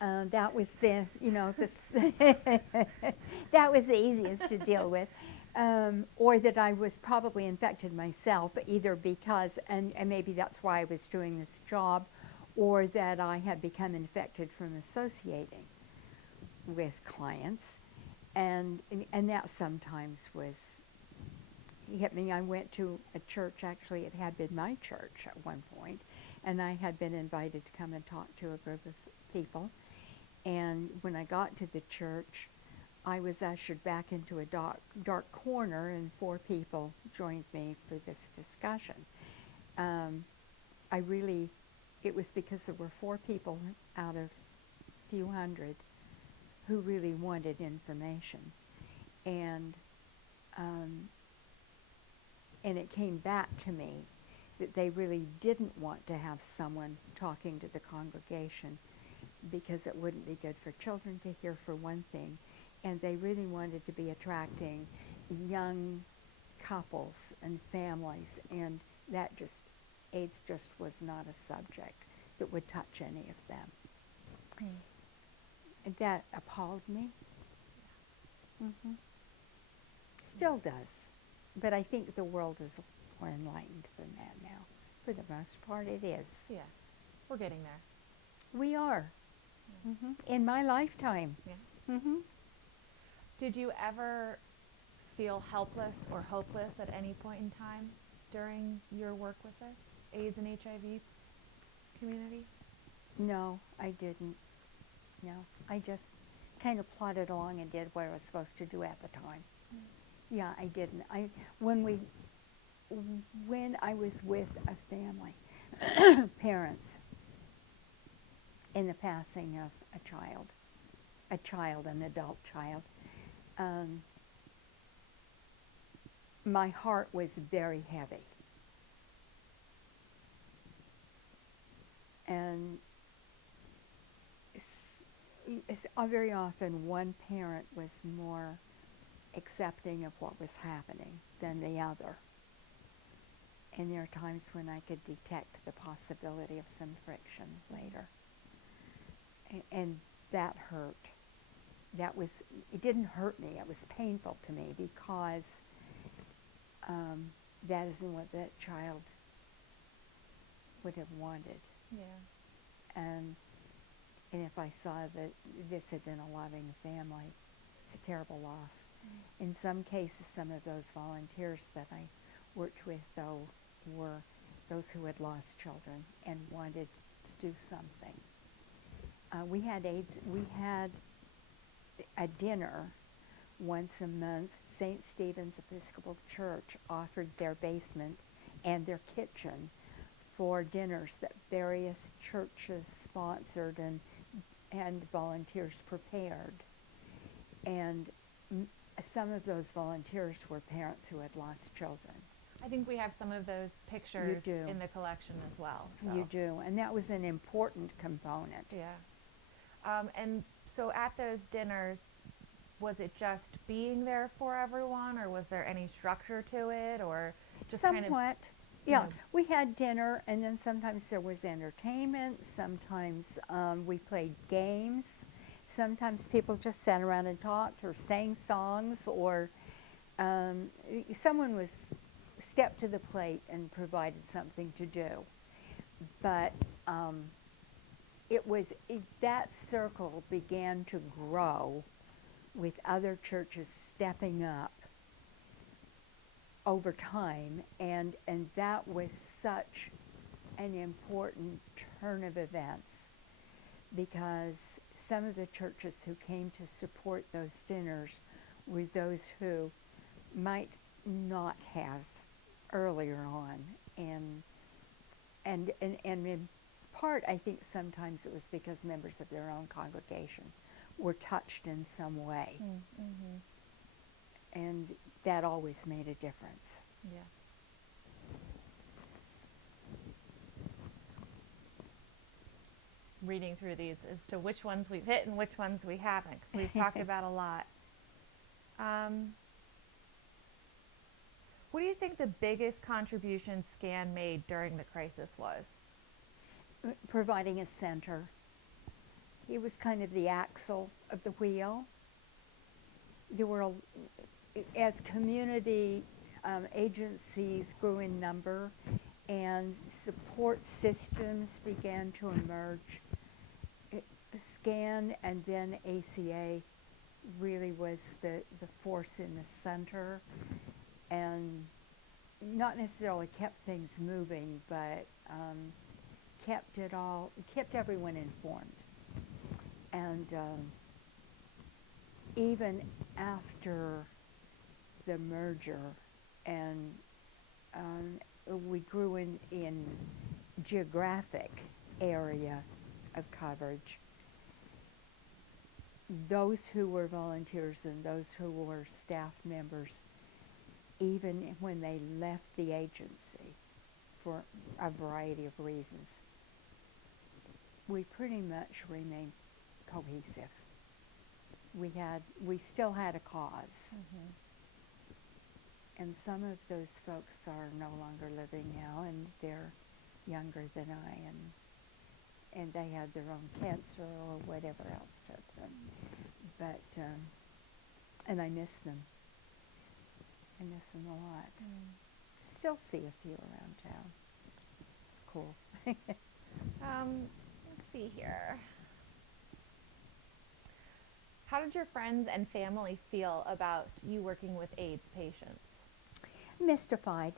That was the, that was the easiest to deal with. Or that I was probably infected myself, either because, and maybe that's why I was doing this job, or that I had become infected from associating with clients. And that sometimes hit me. I went to a church, actually it had been my church at one point, and I had been invited to come and talk to a group of people. And when I got to the church, I was ushered back into a dark corner, and 4 people joined me for this discussion. It was because there were 4 people out of a few hundred who really wanted information. And it came back to me that they really didn't want to have someone talking to the congregation because it wouldn't be good for children to hear, for one thing. And they really wanted to be attracting young couples and families, and AIDS just was not a subject that would touch any of them. And that appalled me. Still does. But I think the world is more enlightened than that now. For the most part, it is. Yeah, we're getting there. We are. In my lifetime. Yeah. Did you ever feel helpless or hopeless at any point in time during your work with the AIDS and HIV community? No, I didn't. No, I just kind of plodded along and did what I was supposed to do at the time. Yeah, I didn't. When I was with a family, parents, in the passing of an adult child, my heart was very heavy. And very often one parent was more accepting of what was happening than the other. And there are times when I could detect the possibility of some friction later. And that hurt. It didn't hurt me, it was painful to me because that isn't what that child would have wanted. Yeah. And if I saw that this had been a loving family, it's a terrible loss. Mm. In some cases, some of those volunteers that I worked with, though, were those who had lost children and wanted to do something. We had a dinner once a month. St. Stephen's Episcopal Church offered their basement and their kitchen for dinners that various churches sponsored and volunteers prepared. And some of those volunteers were parents who had lost children. I think we have some of those pictures in the collection as well. So. You do, and that was an important component. Yeah. And so at those dinners, was it just being there for everyone, or was there any structure to it, or just somewhat? Kind of, yeah, we had dinner, and then sometimes there was entertainment. Sometimes we played games. Sometimes people just sat around and talked or sang songs, or someone stepped to the plate and provided something to do. But that circle began to grow with other churches stepping up over time, and that was such an important turn of events, because some of the churches who came to support those dinners were those who might not have earlier on, and in part, I think sometimes it was because members of their own congregation were touched in some way. Mm-hmm. And that always made a difference. Yeah. Reading through these as to which ones we've hit and which ones we haven't, because we've talked about a lot. What do you think the biggest contribution SCAN made during the crisis was? Providing a center. It was kind of the axle of the wheel. There were, as community agencies grew in number and support systems began to emerge, SCAN and then ACA really was the force in the center, and not necessarily kept things moving, but kept everyone informed. And even after the merger, and we grew in geographic area of coverage, those who were volunteers and those who were staff members, even when they left the agency for a variety of reasons, we pretty much remained cohesive. We still had a cause. Mm-hmm. And some of those folks are no longer living now, and they're younger than I, and they had their own cancer or whatever else took them. But, and I miss them. I miss them a lot. Still see a few around town. It's cool. Let's see here. How did your friends and family feel about you working with AIDS patients? Mystified.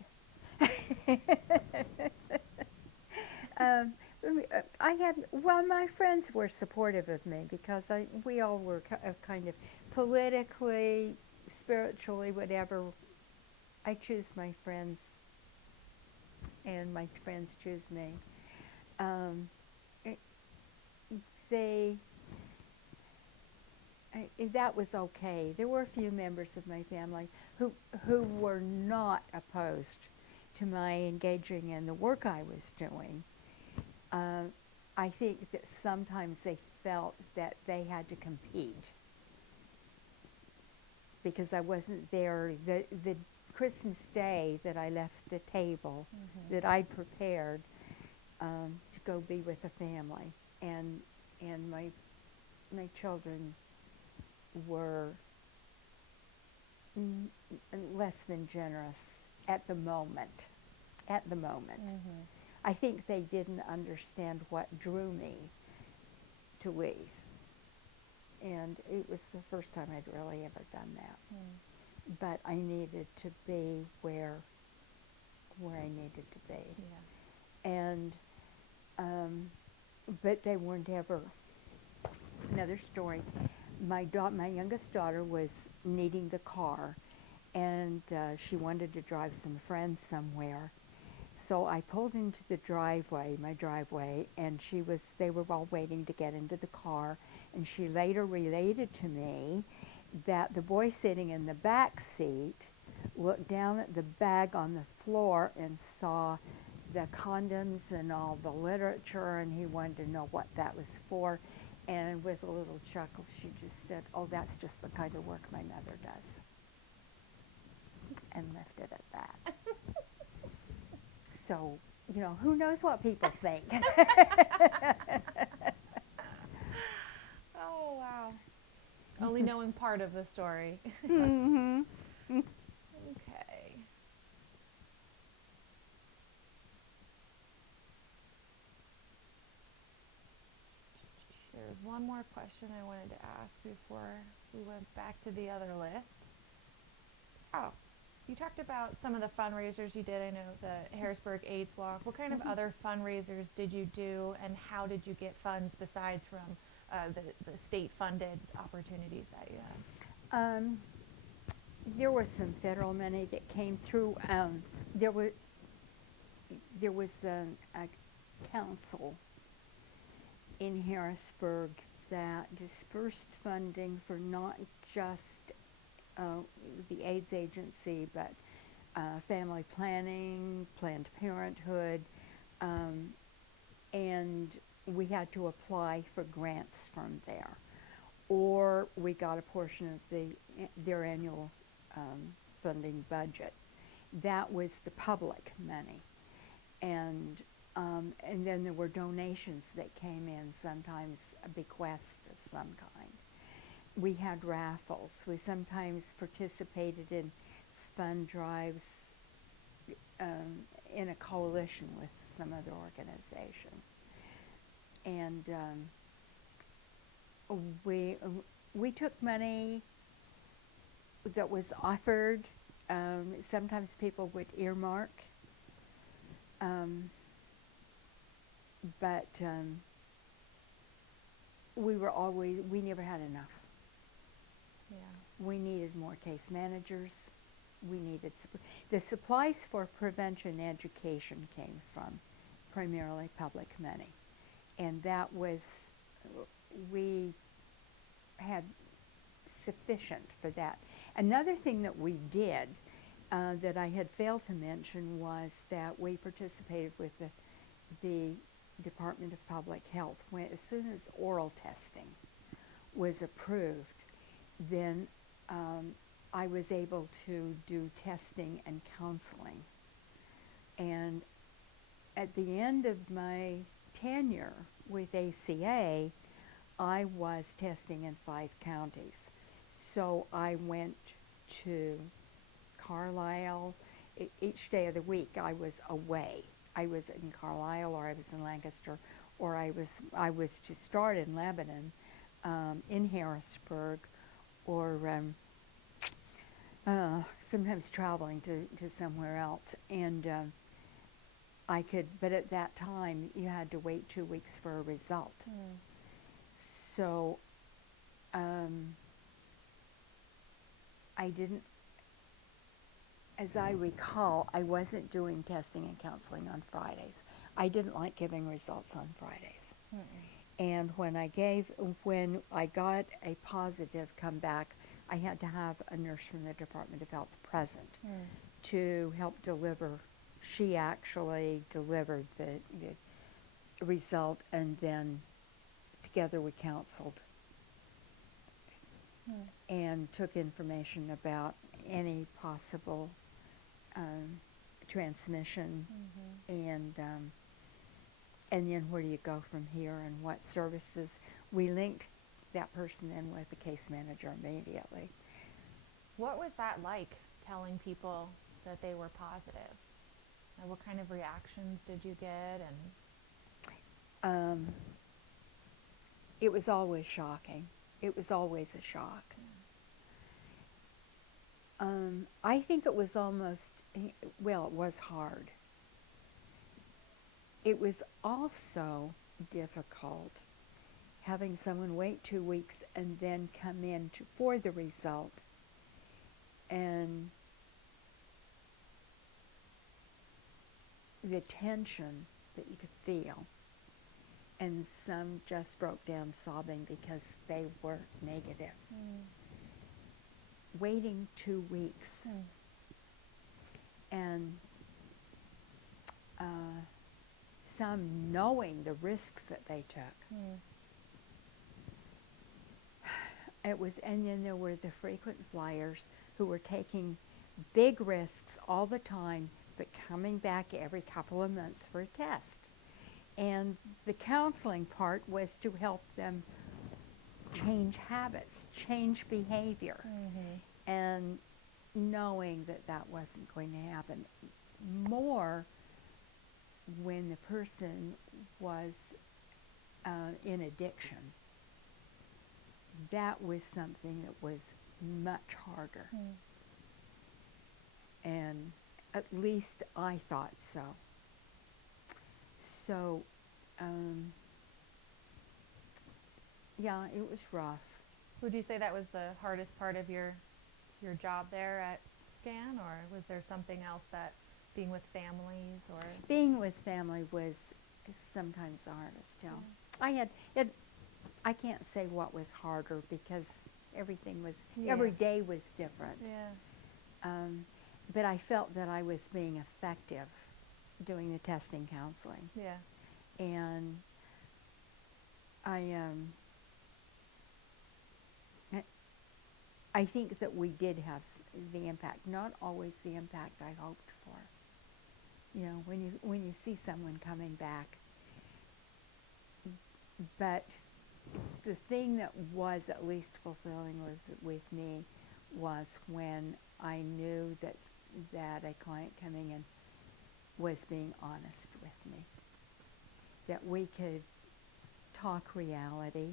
My friends were supportive of me because we all were kind of politically, spiritually, whatever. I choose my friends, and my friends choose me. that was okay. There were a few members of my family who were not opposed to my engaging in the work I was doing. I think that sometimes they felt that they had to compete because I wasn't there. The Christmas Day that I left the table that I'd prepared to go be with the family, and my children were less than generous at the moment. At the moment. I think they didn't understand what drew me to leave. And it was the first time I'd really ever done that. But I needed to be where I needed to be. Yeah. And, but they weren't ever. Another story, my youngest daughter was needing the car, and she wanted to drive some friends somewhere. So I pulled into the my driveway, and they were all waiting to get into the car, and she later related to me that the boy sitting in the back seat looked down at the bag on the floor and saw the condoms and all the literature, and he wanted to know what that was for. And with a little chuckle, she just said, "Oh, that's just the kind of work my mother does," and left it at that. So, who knows what people think? Oh, wow. Only knowing part of the story. Okay. There's one more question I wanted to ask before we went back to the other list. Oh, you talked about some of the fundraisers you did. I know the Harrisburg AIDS Walk. What kind of other fundraisers did you do, and how did you get funds besides from the state-funded opportunities that you had? There was some federal money that came through. There was a council in Harrisburg that dispersed funding for not just the AIDS agency, but family planning, Planned Parenthood, and we had to apply for grants from there, or we got a portion of their annual funding budget. That was the public money, and then there were donations that came in, sometimes a bequest of some kind. We had raffles. We sometimes participated in fund drives in a coalition with some other organization. And we took money that was offered. Sometimes people would earmark, but we never had enough. Yeah. We needed more case managers. We needed the supplies for prevention education came from primarily public money, and that was, we had sufficient for that. Another thing that we did that I had failed to mention was that we participated with the Department of Public Health. As soon as oral testing was approved, then I was able to do testing and counseling. And at the end of my tenure with ACA, I was testing in 5 counties. So I went to Carlisle. Each day of the week I was away. I was in Carlisle, or I was in Lancaster, or I was to start in Lebanon, in Harrisburg, or sometimes traveling to somewhere else. And but at that time you had to wait 2 weeks for a result. So I didn't, as I recall, I wasn't doing testing and counseling on Fridays. I didn't like giving results on Fridays. And when I got a positive come back, I had to have a nurse from the Department of Health present to help deliver. She actually delivered the result, and then together we counseled and took information about any possible transmission, and then where do you go from here and what services. We linked that person in with the case manager immediately. What was that like, telling people that they were positive? And what kind of reactions did you get? And it was always shocking. It was always a shock. I think it was almost, well, it was hard. It was also difficult having someone wait 2 weeks and then come in for the result, and the tension that you could feel. And some just broke down sobbing because they were negative. Waiting 2 weeks. And some knowing the risks that they took. It was, and then there were the frequent flyers who were taking big risks all the time, but coming back every couple of months for a test. And the counseling part was to help them change habits, change behavior, and knowing that that wasn't going to happen. More when the person was in addiction. That was something that was much harder. And at least I thought so. So, yeah, it was rough. would you say that was the hardest part of your job there at SCAN, or was there something else, that being with families, or? Being with family was sometimes the hardest, yeah. I can't say what was harder because everything was, every day was different. But I felt that I was being effective doing the testing counseling. And I think that we did have the impact, not always the impact I hoped for. You know, when you see someone coming back. But the thing that was at least fulfilling with me was when I knew that a client coming in was being honest with me. That we could talk reality,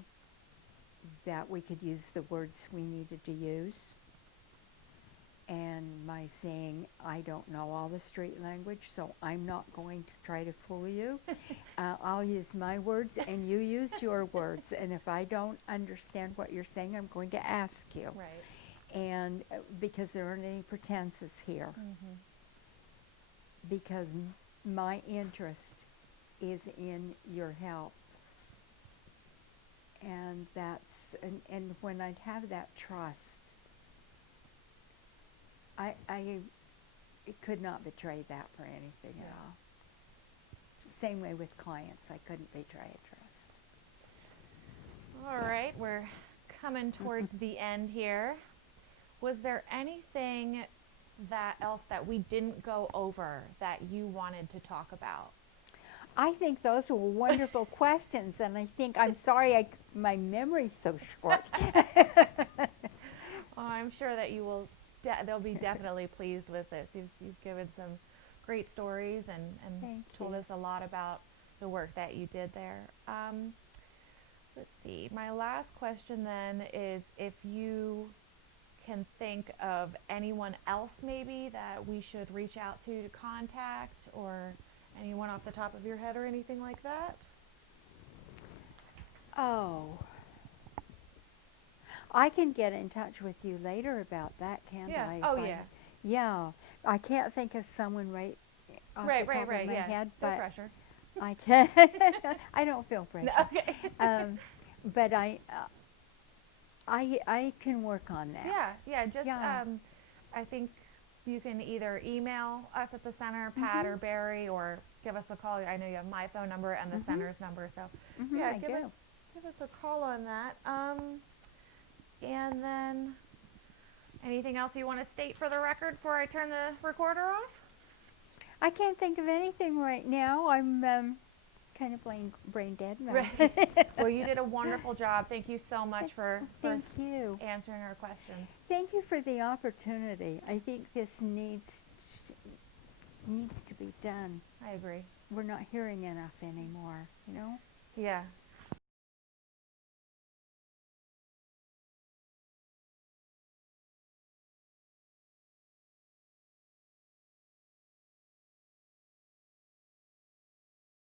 that we could use the words we needed to use. And my saying, I don't know all the street language, so I'm not going to try to fool you. I'll use my words and you use your words. And if I don't understand what you're saying, I'm going to ask you. And because there aren't any pretenses here. Because my interest is in your health. And and when I'd have that trust, I could not betray that for anything at all. Same way with clients, I couldn't betray a trust. All right, we're coming towards the end here. Was there anything else that we didn't go over that you wanted to talk about? I think those were wonderful questions, and I think, I'm sorry my memory's so short. Well, I'm sure that you will. They'll be definitely pleased with this. You've given some great stories and told us a lot about the work that you did there. Let's see. My last question then is if you can think of anyone else maybe that we should reach out to contact, or anyone off the top of your head or anything like that? Oh. I can get in touch with you later about that, can't I? Oh, yeah. Yeah. I can't think of someone right off the top of my head. No But pressure. I can. I don't feel pressure. Okay. But I can work on that. Yeah. Just Yeah. I think you can either email us at the center, Pat or Barry, or give us a call. I know you have my phone number and the center's number, so yeah, I do. give us a call on that. And then anything else you want to state for the record before I turn the recorder off? I can't think of anything right now. I'm kind of brain dead. Right. Well, you did a wonderful job. Thank you so much for Thank you. answering our questions. Thank you for the opportunity. I think this needs to be done. I agree. We're not hearing enough anymore, you know? Yeah,